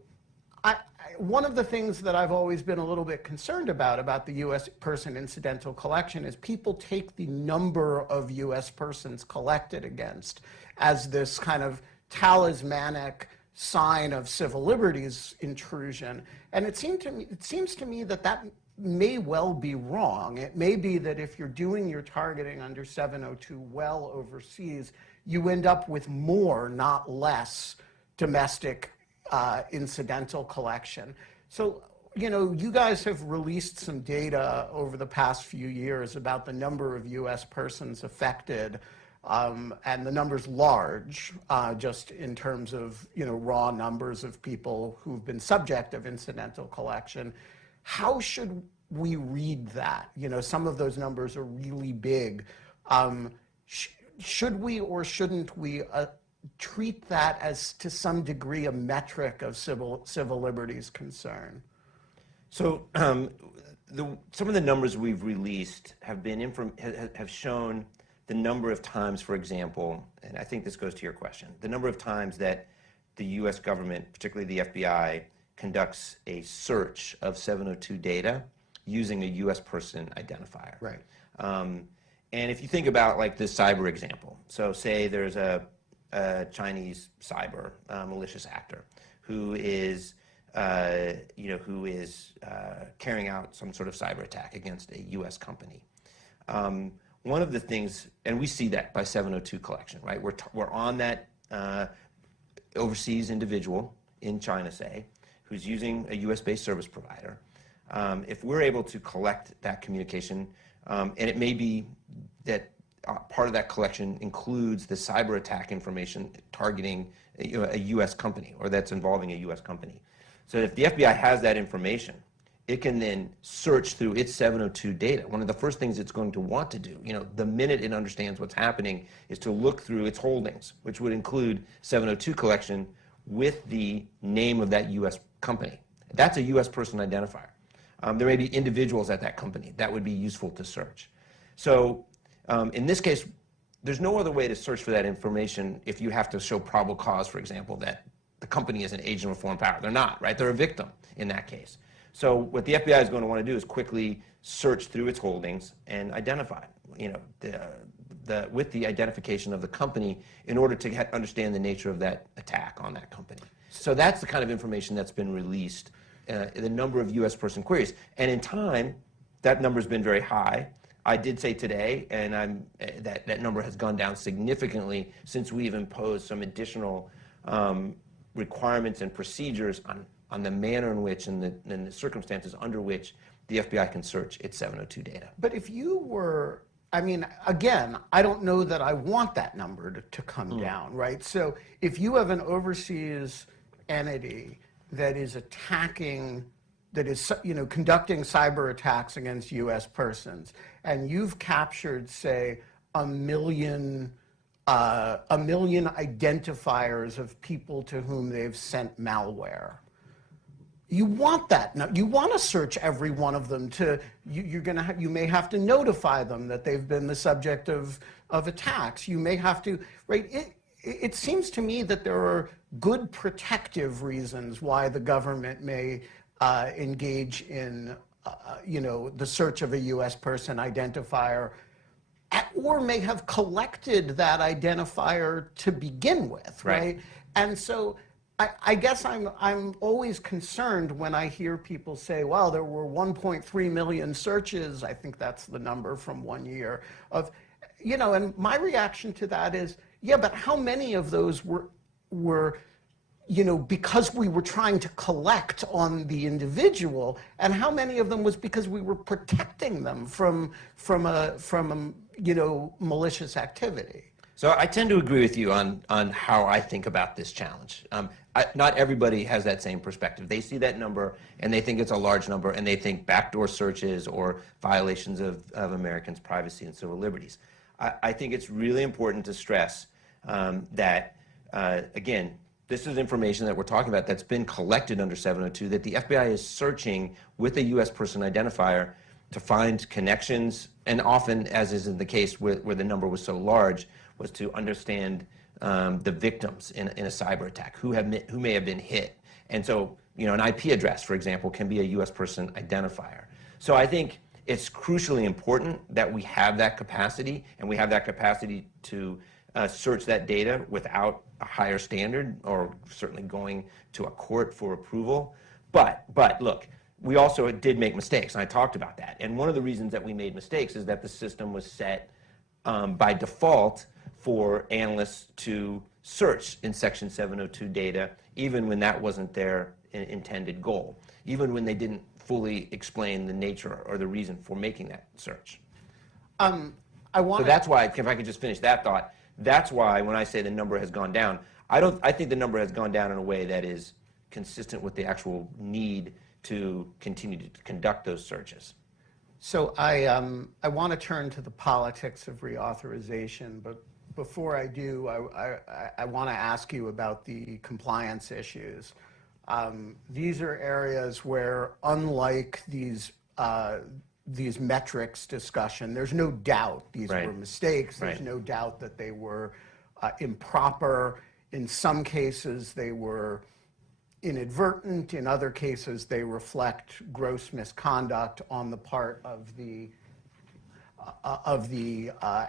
one of the things that I've always been a little bit concerned about the US person incidental collection is people take the number of US persons collected against as this kind of talismanic sign of civil liberties intrusion. And it seems to me that that may well be wrong. It may be that if you're doing your targeting under 702 well overseas, you end up with more, not less, domestic incidental collection. So, you guys have released some data over the past few years about the number of US persons affected, and the number's large, just in terms of raw numbers of people who've been subject of incidental collection. How should we read that? Some of those numbers are really big. Should we or shouldn't we treat that as, to some degree, a metric of civil liberties concern? So some of the numbers we've released have been have shown the number of times, for example, and I think this goes to your question, the number of times that the US government, particularly the FBI, conducts a search of 702 data using a US person identifier. Right. And if you think about like this cyber example, so say there's a Chinese cyber malicious actor who is carrying out some sort of cyber attack against a US company. One of the things, and we see that by 702 collection, right? We're on that overseas individual in China, say, who's using a US-based service provider. If we're able to collect that communication, and it may be that part of that collection includes the cyber attack information targeting a US company, or that's involving a US company. So if the FBI has that information, it can then search through its 702 data. One of the first things it's going to want to do, the minute it understands what's happening, is to look through its holdings, which would include 702 collection with the name of that US company. That's a US person identifier. There may be individuals at that company that would be useful to search. So in this case, there's no other way to search for that information if you have to show probable cause, for example, that the company is an agent of a foreign power. They're not, right? They're a victim in that case. So what the FBI is going to want to do is quickly search through its holdings and identify, with the identification of the company in order to understand the nature of that attack on that company. So that's the kind of information that's been released, the number of US person queries. And in time, that number's been very high. I did say today, and that number has gone down significantly since we've imposed some additional requirements and procedures on the manner in which and the circumstances under which the FBI can search its 702 data. But if you were, again, I don't know that I want that number to come down, right? So if you have an overseas entity that is attacking, that is conducting cyber attacks against US persons, and you've captured, say, a million identifiers of people to whom they've sent malware, you want that. You want to search every one of them. You may have to notify them that they've been the subject of attacks. You may have to, right? It seems to me that there are good protective reasons why the government may engage in, the search of a U.S. person identifier, or may have collected that identifier to begin with, right? And so I guess I'm always concerned when I hear people say, well, there were 1.3 million searches. I think that's the number from 1 year of, and my reaction to that is, yeah, but how many of those were because we were trying to collect on the individual, and how many of them was because we were protecting them from malicious activity. So I tend to agree with you on how I think about this challenge. Not everybody has that same perspective. They see that number and they think it's a large number, and they think backdoor searches or violations of Americans' privacy and civil liberties. I think it's really important to stress that, again, this is information that we're talking about that's been collected under 702, that the FBI is searching with a U.S. person identifier to find connections, and often, as is in the case where the number was so large, was to understand the victims in a cyber attack, who may have been hit. And so, an IP address, for example, can be a U.S. person identifier. So I think it's crucially important that we have that capacity, and we have that capacity to search that data without a higher standard, or certainly going to a court for approval. But look, we also did make mistakes, and I talked about that. And one of the reasons that we made mistakes is that the system was set by default for analysts to search in Section 702 data, even when that wasn't their intended goal, even when they didn't fully explain the nature or the reason for making that search. So that's why, if I could just finish that thought, that's why when I say the number has gone down, I think the number has gone down in a way that is consistent with the actual need to continue to conduct those searches. So I want to turn to the politics of reauthorization, but before I do, I want to ask you about the compliance issues. These are areas where, unlike these metrics discussion, there's no doubt these were mistakes. There's no doubt that they were improper. In some cases, they were inadvertent. In other cases, they reflect gross misconduct on the part of the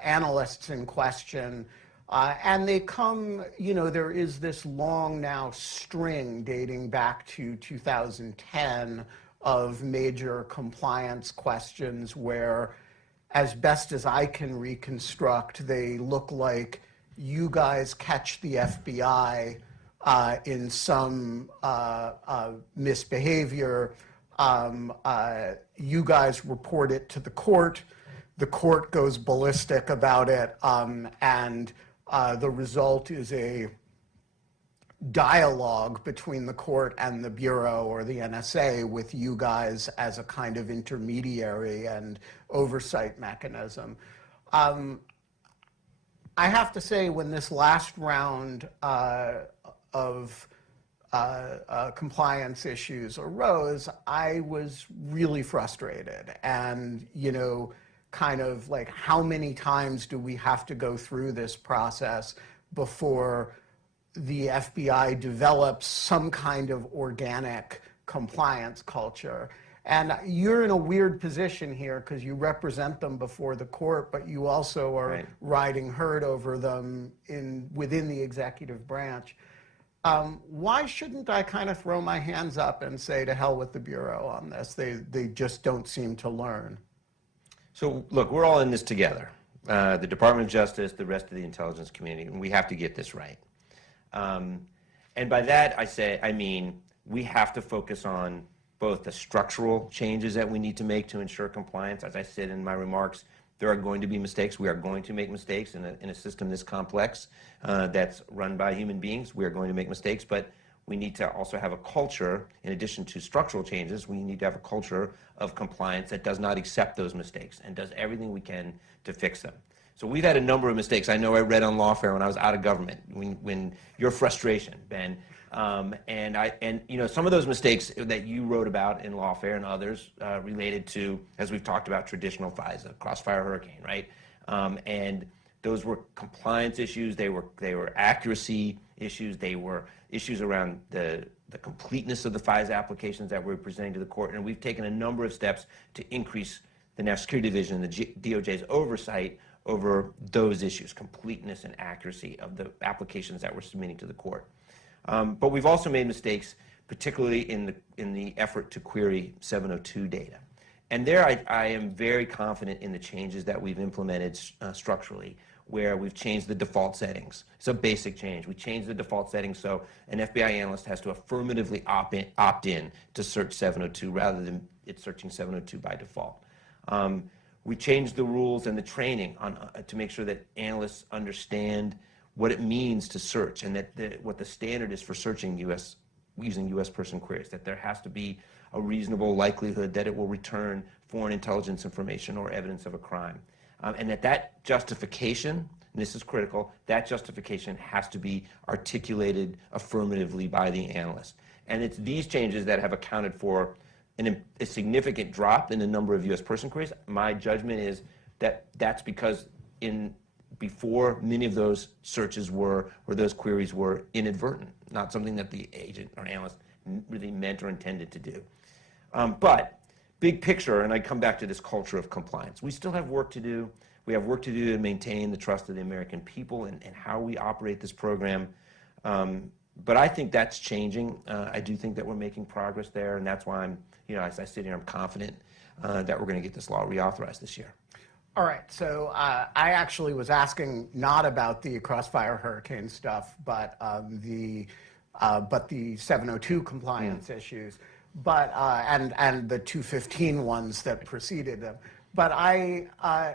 analysts in question. And they come, there is this long now string dating back to 2010 of major compliance questions where, as best as I can reconstruct, they look like you guys catch the FBI in some misbehavior. You guys report it to the court goes ballistic about it, and the result is a dialogue between the court and the Bureau or the NSA, with you guys as a kind of intermediary and oversight mechanism. I have to say, when this last round of compliance issues arose, I was really frustrated. And, kind of like, how many times do we have to go through this process before the FBI develops some kind of organic compliance culture? And you're in a weird position here because you represent them before the court, but you also are riding herd over them within the executive branch. Why shouldn't I kind of throw my hands up and say, to hell with the Bureau on this? They just don't seem to learn. So look, we're all in this together. The Department of Justice, the rest of the intelligence community, and we have to get this right. And by that I mean we have to focus on both the structural changes that we need to make to ensure compliance. As I said in my remarks, there are going to be mistakes. We are going to make mistakes in a system this complex that's run by human beings. We are going to make mistakes, but we need to also have a culture, in addition to structural changes, we need to have a culture of compliance that does not accept those mistakes and does everything we can to fix them. So we've had a number of mistakes. I know I read on Lawfare when I was out of government, when your frustration, Ben, and some of those mistakes that you wrote about in Lawfare and others related to, as we've talked about, traditional FISA, Crossfire Hurricane, right? And those were compliance issues. They were accuracy issues. They were issues around the completeness of the FISA applications that we're presenting to the court. And we've taken a number of steps to increase the National Security Division and the DOJ's oversight over those issues, completeness and accuracy of the applications that we're submitting to the court. But we've also made mistakes, particularly in the effort to query 702 data. And there I am very confident in the changes that we've implemented structurally, where we've changed the default settings. It's a basic change. We changed the default settings so an FBI analyst has to affirmatively opt in to search 702 rather than it searching 702 by default. We changed the rules and the training to make sure that analysts understand what it means to search and what the standard is for searching using U.S. person queries, that there has to be a reasonable likelihood that it will return foreign intelligence information or evidence of a crime. And that justification, and this is critical, that justification has to be articulated affirmatively by the analyst. And it's these changes that have accounted for a significant drop in the number of U.S. person queries. My judgment is that that's because before many of those searches or those queries were inadvertent, not something that the agent or analyst really meant or intended to do. But big picture, and I come back to this culture of compliance, we still have work to do. We have work to do to maintain the trust of the American people and how we operate this program. But I think that's changing. I do think that we're making progress there, and that's why as I sit here, I'm confident that we're going to get this law reauthorized this year. All right, so I actually was asking not about the Crossfire Hurricane stuff, but the 702 compliance issues, and the 215 ones that preceded them. But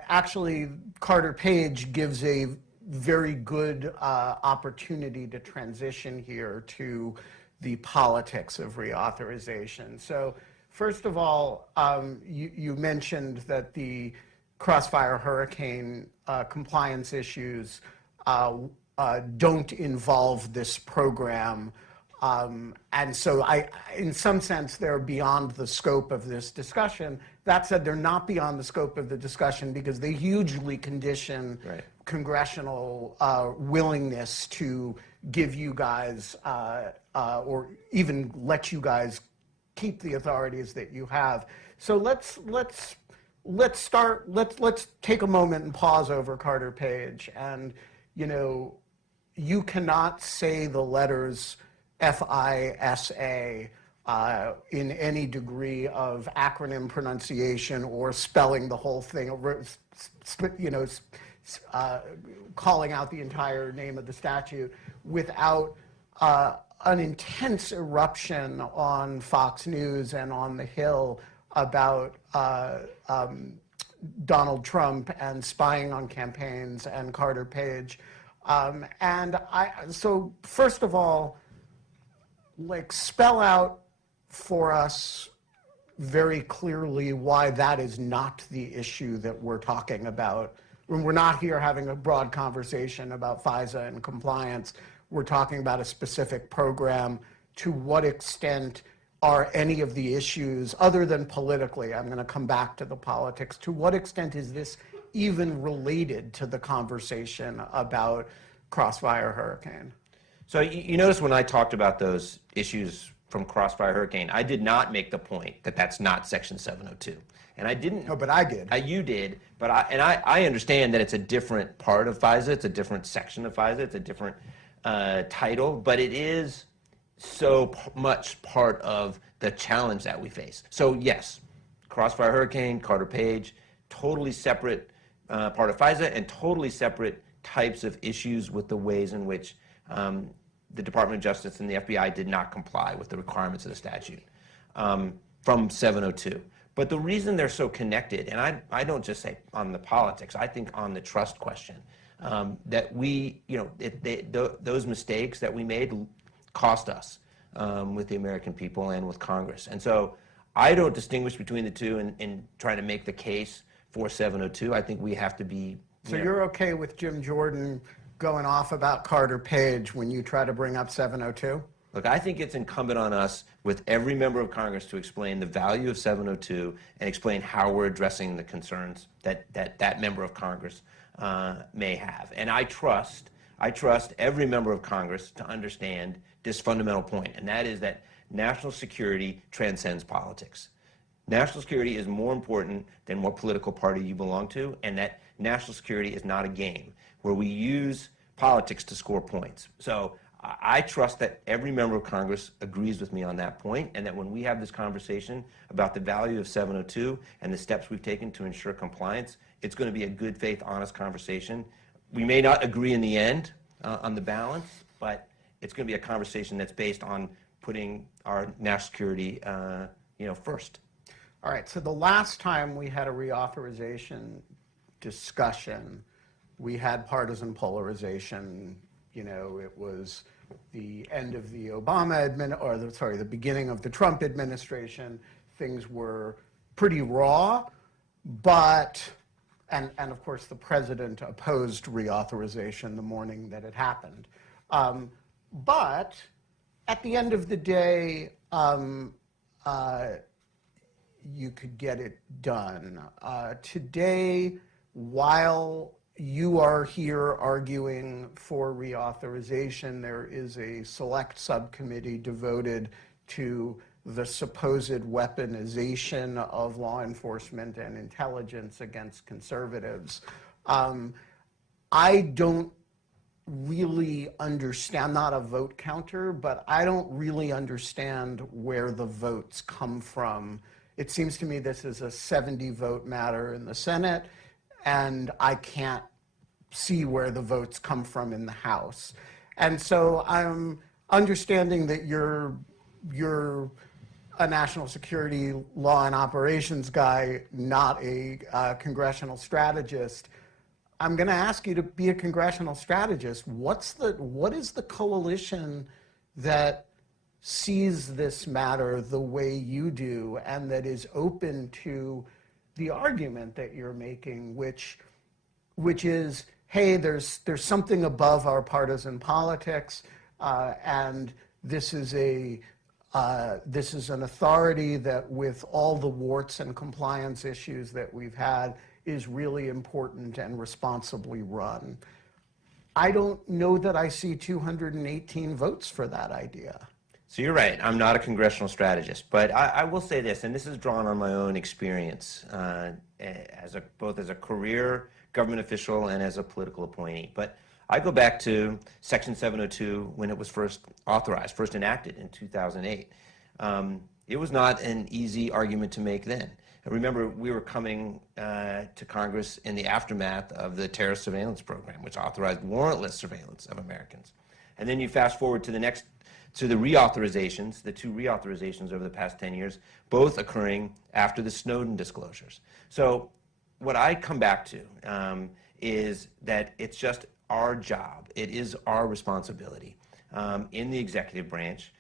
actually, Carter Page gives a very good opportunity to transition here to the politics of reauthorization. So first of all, you mentioned that the Crossfire Hurricane compliance issues don't involve this program. And so in some sense, they're beyond the scope of this discussion. That said, they're not beyond the scope of the discussion because they hugely condition congressional willingness to give you guys or even let you guys keep the authorities that you have. So let's take a moment and pause over Carter Page. And you cannot say the letters FISA in any degree of acronym pronunciation or spelling the whole thing, calling out the entire name of the statute without an intense eruption on Fox News and on the Hill about Donald Trump and spying on campaigns and Carter Page. So first of all, spell out for us very clearly why that is not the issue that we're talking about. When we're not here having a broad conversation about FISA and compliance, we're talking about a specific program. To what extent are any of the issues, other than politically, I'm going to come back to the politics, to what extent is this even related to the conversation about Crossfire Hurricane? So you notice when I talked about those issues from Crossfire Hurricane, I did not make the point that that's not Section 702. And I didn't. No, but I did. You did. But I understand that it's a different part of FISA. It's a different section of FISA. It's a different title. But it is so much part of the challenge that we face. So yes, Crossfire Hurricane, Carter Page, totally separate part of FISA and totally separate types of issues with the ways in which the Department of Justice and the FBI did not comply with the requirements of the statute from 702. But the reason they're so connected, and I don't just say on the politics, I think on the trust question, that those mistakes that we made cost us with the American people and with Congress. And so I don't distinguish between the two in trying to make the case for 702. I think we have to be... So you're okay with Jim Jordan going off about Carter Page when you try to bring up 702? Look, I think it's incumbent on us with every member of Congress to explain the value of 702 and explain how we're addressing the concerns that member of Congress may have. And I trust every member of Congress to understand this fundamental point, and that is that national security transcends politics. National security is more important than what political party you belong to, and that national security is not a game where we use politics to score points. So I trust that every member of Congress agrees with me on that point, and that when we have this conversation about the value of 702 and the steps we've taken to ensure compliance, it's going to be a good faith, honest conversation we may not agree in the end on the balance, but it's going to be a conversation that's based on putting our national security, first. All right, so the last time we had a reauthorization discussion, we had partisan polarization. It was the end of the the beginning of the Trump administration. Things were pretty raw, but, and of course the president opposed reauthorization the morning that it happened. But at the end of the day, you could get it done. Today, while you are here arguing for reauthorization, there is a select subcommittee devoted to the supposed weaponization of law enforcement and intelligence against conservatives. I don't really understand, not a vote counter, but I don't really understand where the votes come from. It seems to me this is a 70-vote matter in the Senate, and I can't see where the votes come from in the House. And so I'm understanding that you're a national security law and operations guy, not a congressional strategist. I'm going to ask you to be a congressional strategist. What is the coalition that sees this matter the way you do and that is open to the argument that you're making, which is, hey, there's something above our partisan politics, and this is an authority that, with all the warts and compliance issues that we've had, is really important and responsibly run. I don't know that I see 218 votes for that idea. So you're right, I'm not a congressional strategist, but I will say this, and this is drawn on my own experience both as a career government official and as a political appointee. But I go back to Section 702 when it was first authorized, first enacted in 2008. It was not an easy argument to make then. And remember, we were coming to Congress in the aftermath of the terrorist surveillance program, which authorized warrantless surveillance of Americans. And then you fast forward to the reauthorizations, the two reauthorizations over the past 10 years, both occurring after the Snowden disclosures. So what I come back to is that it's just our job, it is our responsibility in the executive branch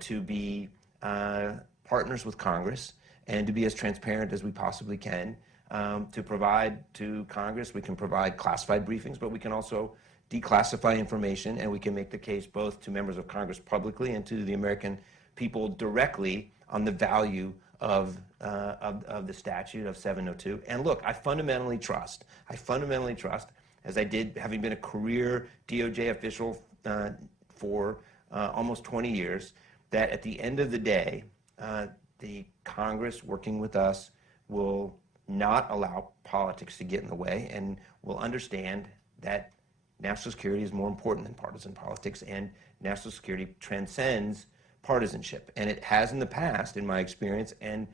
to be partners with Congress and to be as transparent as we possibly can, to provide to Congress. We can provide classified briefings, but we can also declassify information, and we can make the case both to members of Congress publicly and to the American people directly on the value of the statute of 702. And look, I fundamentally trust, as I did, having been a career DOJ official for almost 20 years, that at the end of the day, the Congress working with us will not allow politics to get in the way and will understand that national security is more important than partisan politics, and national security transcends partisanship. And it has in the past, in my experience, and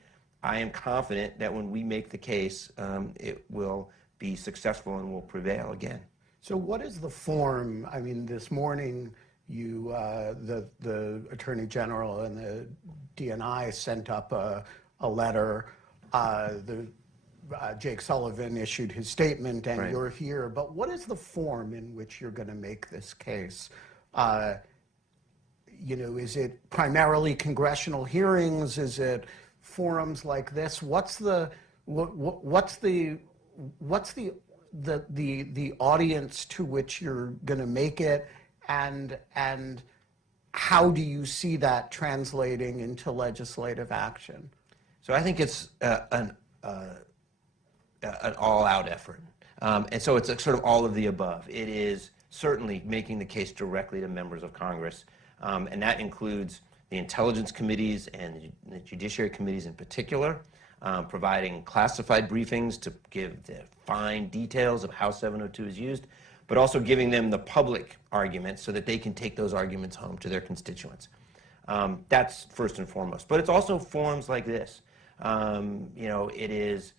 I am confident that when we make the case, it will be successful and will prevail again. So what is the form? I mean, this morning, the Attorney General and the DNI sent up a letter. Jake Sullivan issued his statement, and Right. You're here. But what is the form in which you're going to make this case? Is it primarily congressional hearings? Is it forums like this? What's the audience to which you're going to make it, and how do you see that translating into legislative action? So I think it's an all-out effort. And so it's sort of all of the above. It is certainly making the case directly to members of Congress, and that includes the intelligence committees and the judiciary committees in particular, providing classified briefings to give the fine details of how 702 is used, but also giving them the public arguments so that they can take those arguments home to their constituents. That's first and foremost. But it's also forums like this. It is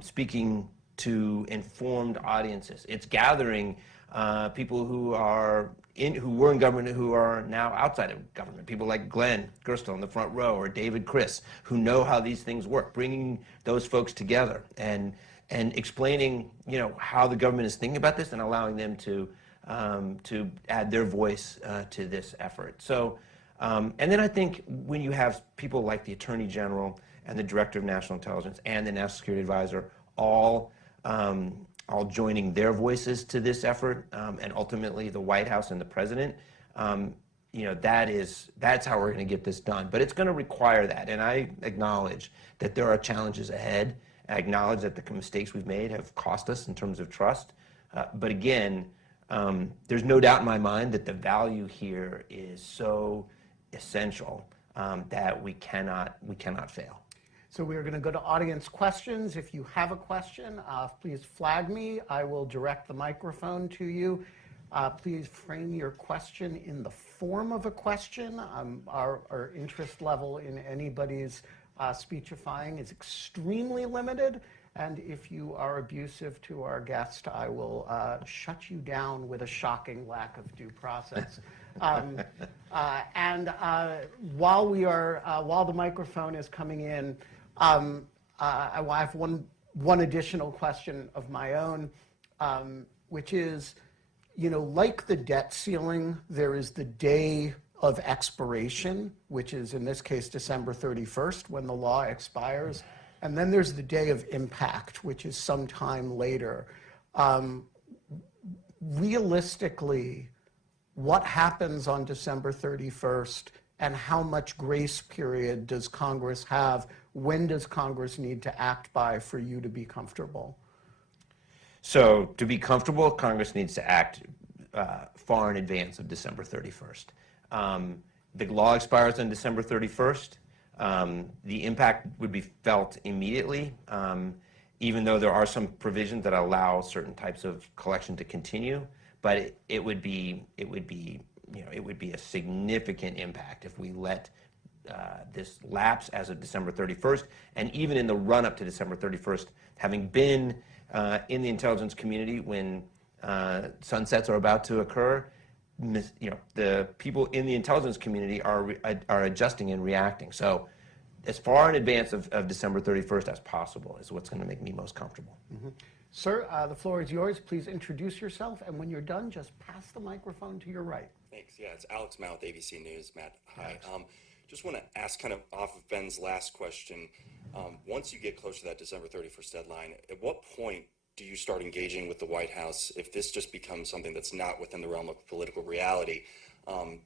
speaking to informed audiences. It's gathering people who were in government who are now outside of government. People like Glenn Gerstle in the front row, or David Criss, who know how these things work. Bringing those folks together and explaining, how the government is thinking about this, and allowing them to add their voice to this effort. So, and then I think when you have people like the Attorney General and the Director of National Intelligence and the National Security Advisor all joining their voices to this effort, and ultimately the White House and the President, that's how we're going to get this done. But it's going to require that, and I acknowledge that there are challenges ahead. I acknowledge that the mistakes we've made have cost us in terms of trust. But again, there's no doubt in my mind that the value here is so essential that we cannot fail. So we are going to go to audience questions. If you have a question, please flag me. I will direct the microphone to you. Please frame your question in the form of a question. Our interest level in anybody's speechifying is extremely limited. And if you are abusive to our guest, I will shut you down with a shocking lack of due process. While the microphone is coming in, I have one additional question of my own, which is, like the debt ceiling, there is the day of expiration, which is in this case December 31st, when the law expires. And then there's the day of impact, which is sometime later. Realistically, what happens on December 31st, and how much grace period does Congress have? When does Congress need to act by for you to be comfortable? So to be comfortable, Congress needs to act far in advance of December 31st. The law expires on December 31st. The impact would be felt immediately, even though there are some provisions that allow certain types of collection to continue. But it would be a significant impact if we let this lapse as of December 31st. And even in the run-up to December 31st, having been in the intelligence community when sunsets are about to occur, the people in the intelligence community are adjusting and reacting. So as far in advance of December 31st as possible is what's going to make me most comfortable. Mm-hmm. Sir, the floor is yours. Please introduce yourself, and when you're done, just pass the microphone to your right. Thanks. Yeah, it's Alex Mouth, ABC News. Matt, hi. Just want to ask, kind of off of Ben's last question, once you get close to that December 31st deadline, at what point do you start engaging with the White House, if this just becomes something that's not within the realm of political reality,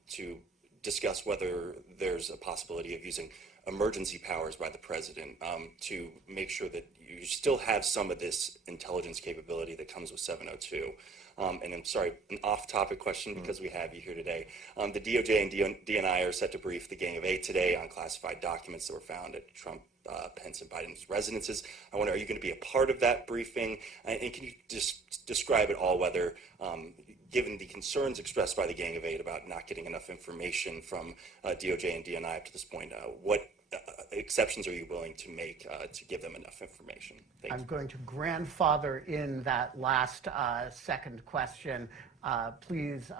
to discuss whether there's a possibility of using emergency powers by the president to make sure that you still have some of this intelligence capability that comes with 702? And I'm sorry, an off-topic question because we have you here today. The DOJ and DNI are set to brief the Gang of Eight today on classified documents that were found at Trump, Pence, and Biden's residences. I wonder, are you going to be a part of that briefing? And can you just describe at all whether, given the concerns expressed by the Gang of Eight about not getting enough information from DOJ and DNI up to this point, what exceptions are you willing to make to give them enough information? I'm going to grandfather in that last second question. Please,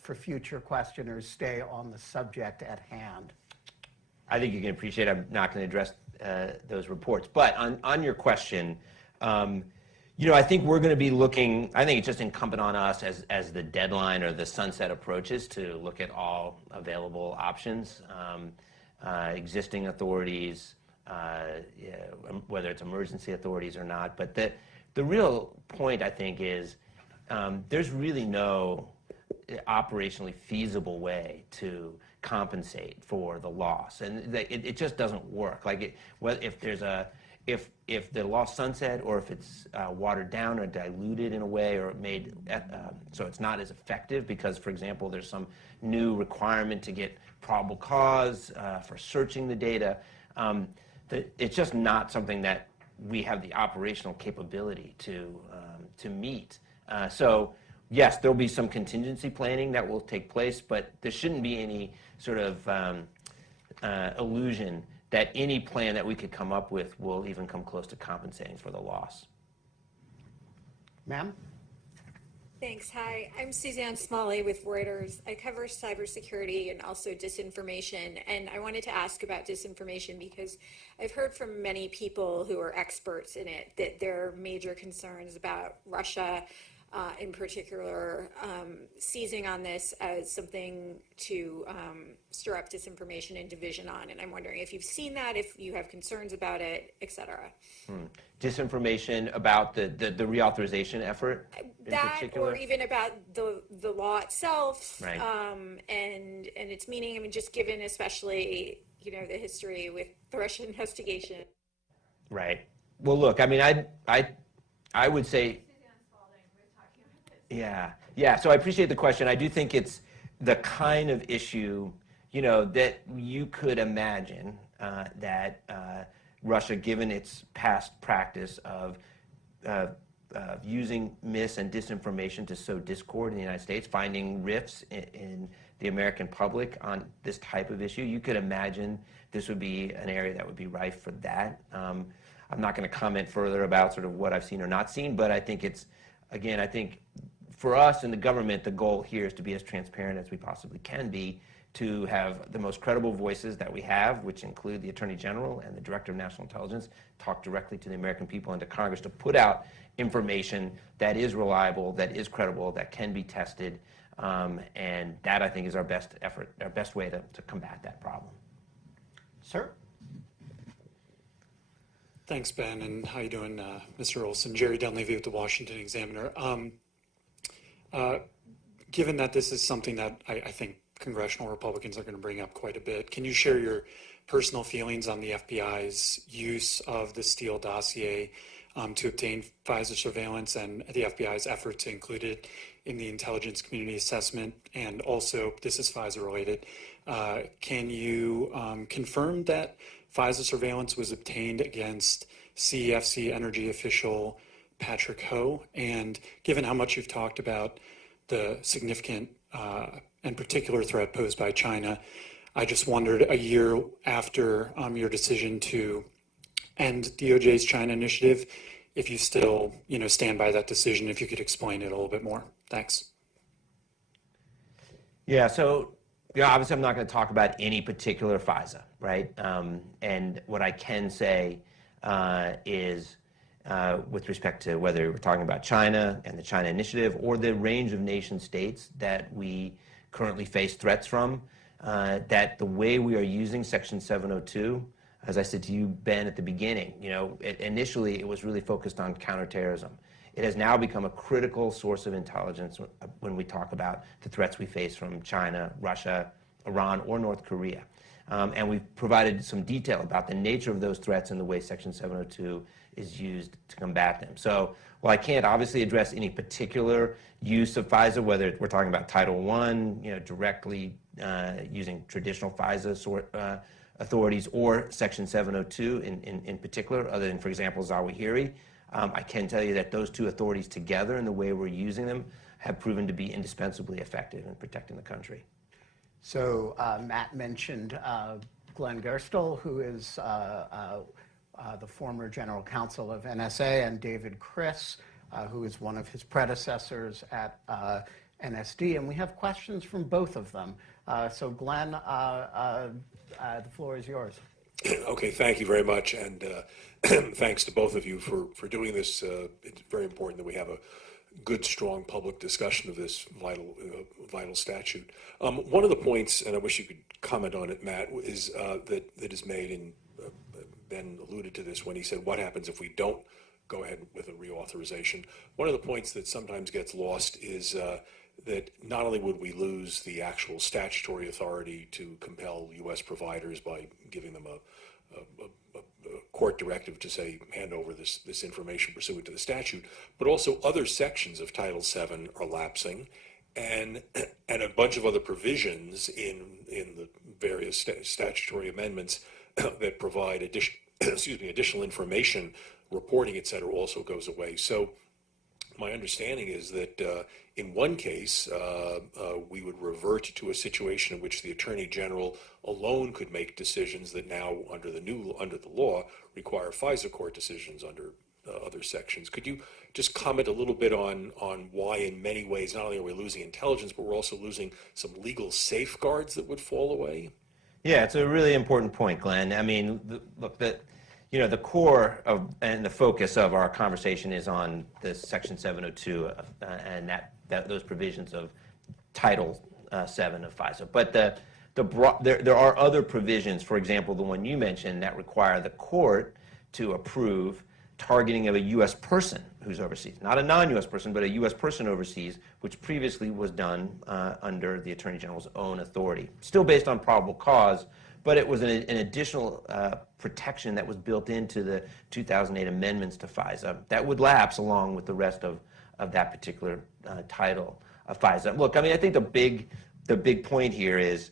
for future questioners, stay on the subject at hand. I think you can appreciate I'm not going to address those reports. But on your question, I think we're going to be looking, I think it's just incumbent on us as the deadline or the sunset approaches to look at all available options. Existing authorities, whether it's emergency authorities or not. But the real point, I think, is there's really no operationally feasible way to compensate for the loss, and it just doesn't work. Like if the law sunset, or if it's watered down or diluted in a way, or made so it's not as effective because, for example, there's some new requirement to get probable cause for searching the data. It's just not something that we have the operational capability to meet. So yes, there'll be some contingency planning that will take place, but there shouldn't be any sort of illusion that any plan that we could come up with will even come close to compensating for the loss. Ma'am? Thanks. Hi, I'm Suzanne Smalley with Reuters. I cover cybersecurity and also disinformation. And I wanted to ask about disinformation because I've heard from many people who are experts in it that there are major concerns about Russia, in particular, seizing on this as something to stir up disinformation and division on. And I'm wondering if you've seen that, if you have concerns about it, et cetera. Disinformation about the reauthorization effort in That, particular? or even about the law itself, Right. And its meaning. I mean, just given especially, the history with the Russian investigation. Right. Well, look, I mean, I would say, yeah. So I appreciate the question. I do think it's the kind of issue, that you could imagine that Russia, given its past practice of using mis and disinformation to sow discord in the United States, finding rifts in the American public on this type of issue, you could imagine this would be an area that would be rife for that. I'm not going to comment further about sort of what I've seen or not seen, but I think it's, again, I think for us in the government, the goal here is to be as transparent as we possibly can be, to have the most credible voices that we have, which include the Attorney General and the Director of National Intelligence, talk directly to the American people and to Congress to put out information that is reliable, that is credible, that can be tested, and that, I think, is our best effort, our best way to combat that problem. Sir? Thanks, Ben, and how you doing, Mr. Olsen? Jerry Dunleavy with the Washington Examiner. Given that this is something that I think congressional Republicans are going to bring up quite a bit, can you share your personal feelings on the FBI's use of the Steele dossier to obtain FISA surveillance and the FBI's effort to include it in the intelligence community assessment? And also, this is FISA related, can you confirm that FISA surveillance was obtained against CEFC Energy official Patrick Ho? And given how much you've talked about the significant and particular threat posed by China, I just wondered, a year after your decision to end DOJ's China initiative, if you still stand by that decision, if you could explain it a little bit more. Thanks. Yeah, so obviously I'm not going to talk about any particular FISA, right? And what I can say is with respect to whether we're talking about China and the China initiative or the range of nation states that we currently face threats from, that the way we are using Section 702, as I said to you, Ben, at the beginning, initially it was really focused on counterterrorism. It has now become a critical source of intelligence when we talk about the threats we face from China, Russia, Iran, or North Korea. And we've provided some detail about the nature of those threats and the way Section 702 is used to combat them. So while I can't obviously address any particular use of FISA, whether we're talking about Title I, directly using traditional FISA authorities or Section 702 in particular, other than, for example, Zawahiri, I can tell you that those two authorities together and the way we're using them have proven to be indispensably effective in protecting the country. So Matt mentioned Glenn Gerstle, who is the former general counsel of NSA, and David Criss, who is one of his predecessors at NSD. And we have questions from both of them. So Glenn, the floor is yours. Okay, thank you very much, and thanks to both of you for doing this. It's very important that we have a good, strong public discussion of this vital statute. One of the points, and I wish you could comment on it, Matt, is that is made, and Ben alluded to this when he said, what happens if we don't go ahead with a reauthorization? One of the points that sometimes gets lost is that not only would we lose the actual statutory authority to compel U.S. providers by giving them a court directive to say, hand over this information pursuant to the statute, but also other sections of Title VII are lapsing, and a bunch of other provisions in the various statutory amendments that provide additional information, reporting, et cetera, also goes away. So my understanding is that in one case, we would revert to a situation in which the Attorney General alone could make decisions that now, under the law, require FISA court decisions under other sections. Could you just comment a little bit on why, in many ways, not only are we losing intelligence, but we're also losing some legal safeguards that would fall away? Yeah, it's a really important point, Glenn. I mean, look, the core of and the focus of our conversation is on this Section 702 and those provisions of Title 7 of FISA. But there are other provisions, for example, the one you mentioned, that require the court to approve targeting of a U.S. person who's overseas. Not a non-U.S. person, but a U.S. person overseas, which previously was done under the Attorney General's own authority. Still based on probable cause, but it was an additional protection that was built into the 2008 amendments to FISA that would lapse along with the rest of that particular title of FISA. Look, I mean, I think the big point here is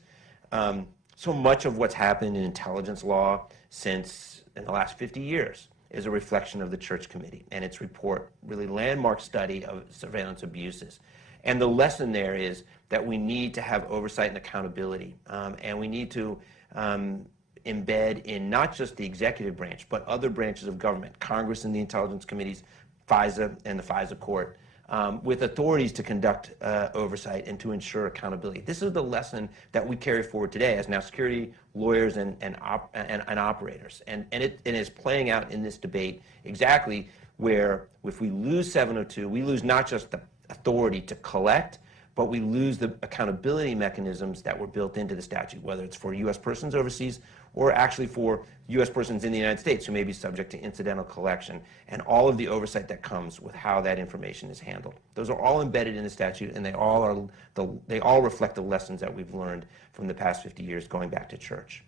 so much of what's happened in intelligence law since in the last 50 years is a reflection of the Church Committee and its report, really landmark study of surveillance abuses. And the lesson there is that we need to have oversight and accountability, and we need to embed in not just the executive branch, but other branches of government, Congress and the intelligence committees, FISA and the FISA court, with authorities to conduct oversight and to ensure accountability. This is the lesson that we carry forward today as now security lawyers and operators. And it is playing out in this debate exactly where if we lose 702, we lose not just the authority to collect, but we lose the accountability mechanisms that were built into the statute, whether it's for U.S. persons overseas or actually for U.S. persons in the United States who may be subject to incidental collection, and all of the oversight that comes with how that information is handled. Those are all embedded in the statute, and they all reflect the lessons that we've learned from the past 50 years going back to church.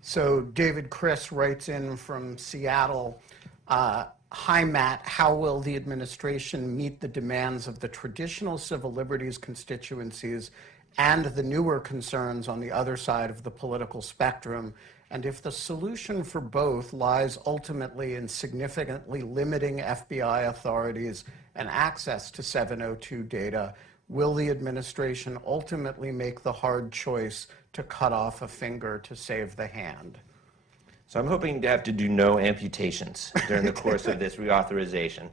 So David Chris writes in from Seattle, hi, Matt, how will the administration meet the demands of the traditional civil liberties constituencies and the newer concerns on the other side of the political spectrum? And if the solution for both lies ultimately in significantly limiting FBI authorities and access to 702 data, will the administration ultimately make the hard choice to cut off a finger to save the hand? So I'm hoping to have to do no amputations during the course of this reauthorization.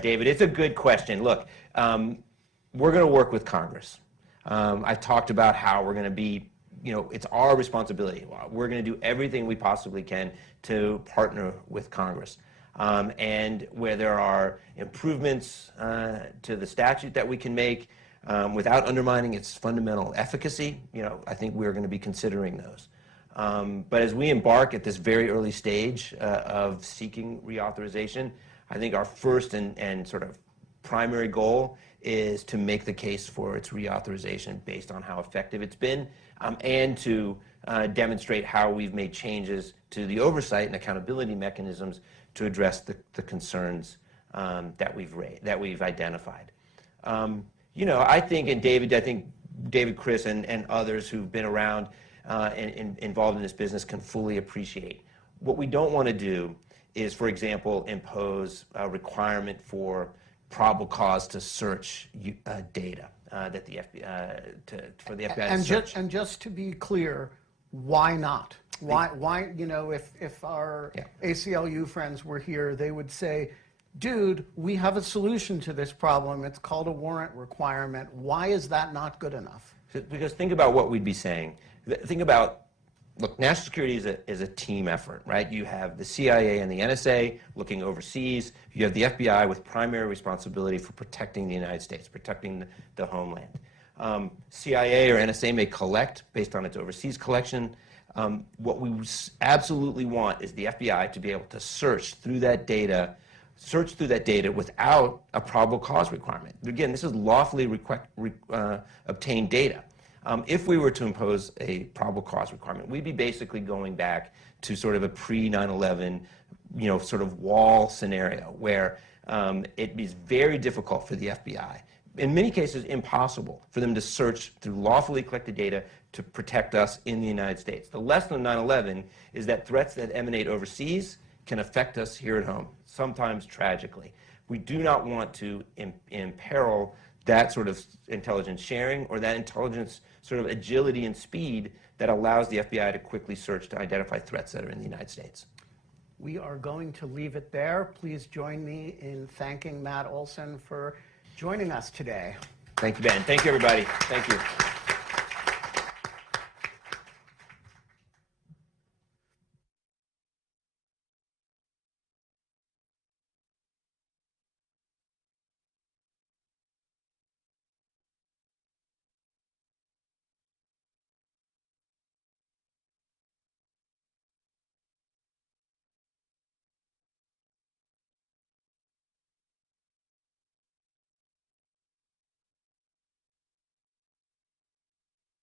David, it's a good question. Look, we're going to work with Congress. I've talked about how we're going to be, it's our responsibility. We're going to do everything we possibly can to partner with Congress. And where there are improvements to the statute that we can make without undermining its fundamental efficacy, I think we're going to be considering those. But as we embark at this very early stage of seeking reauthorization, I think our first and sort of primary goal is to make the case for its reauthorization based on how effective it's been, and to demonstrate how we've made changes to the oversight and accountability mechanisms to address the concerns that we've identified. I think David Chris and others who've been around and involved in this business can fully appreciate. What we don't want to do is, for example, impose a requirement for probable cause to search data that the FBI for the FBI to search. And just to be clear, why not? Why? If our ACLU friends were here, they would say, dude, we have a solution to this problem. It's called a warrant requirement. Why is that not good enough? Because think about what we'd be saying. Think about, look, national security is a team effort, right? You have the CIA and the NSA looking overseas. You have the FBI with primary responsibility for protecting the United States, protecting the homeland. CIA or NSA may collect based on its overseas collection. What we absolutely want is the FBI to be able to search through that data without a probable cause requirement. Again, this is lawfully obtained data. If we were to impose a probable cause requirement, we'd be basically going back to sort of a pre-9/11, sort of wall scenario where it is very difficult for the FBI, in many cases impossible, for them to search through lawfully collected data to protect us in the United States. The lesson of 9/11 is that threats that emanate overseas can affect us here at home, sometimes tragically. We do not want to imperil that sort of intelligence sharing or that intelligence sort of agility and speed that allows the FBI to quickly search to identify threats that are in the United States. we are going to leave it there. Please join me in thanking Matt Olsen for joining us today. Thank you, Ben. Thank you, everybody. Thank you.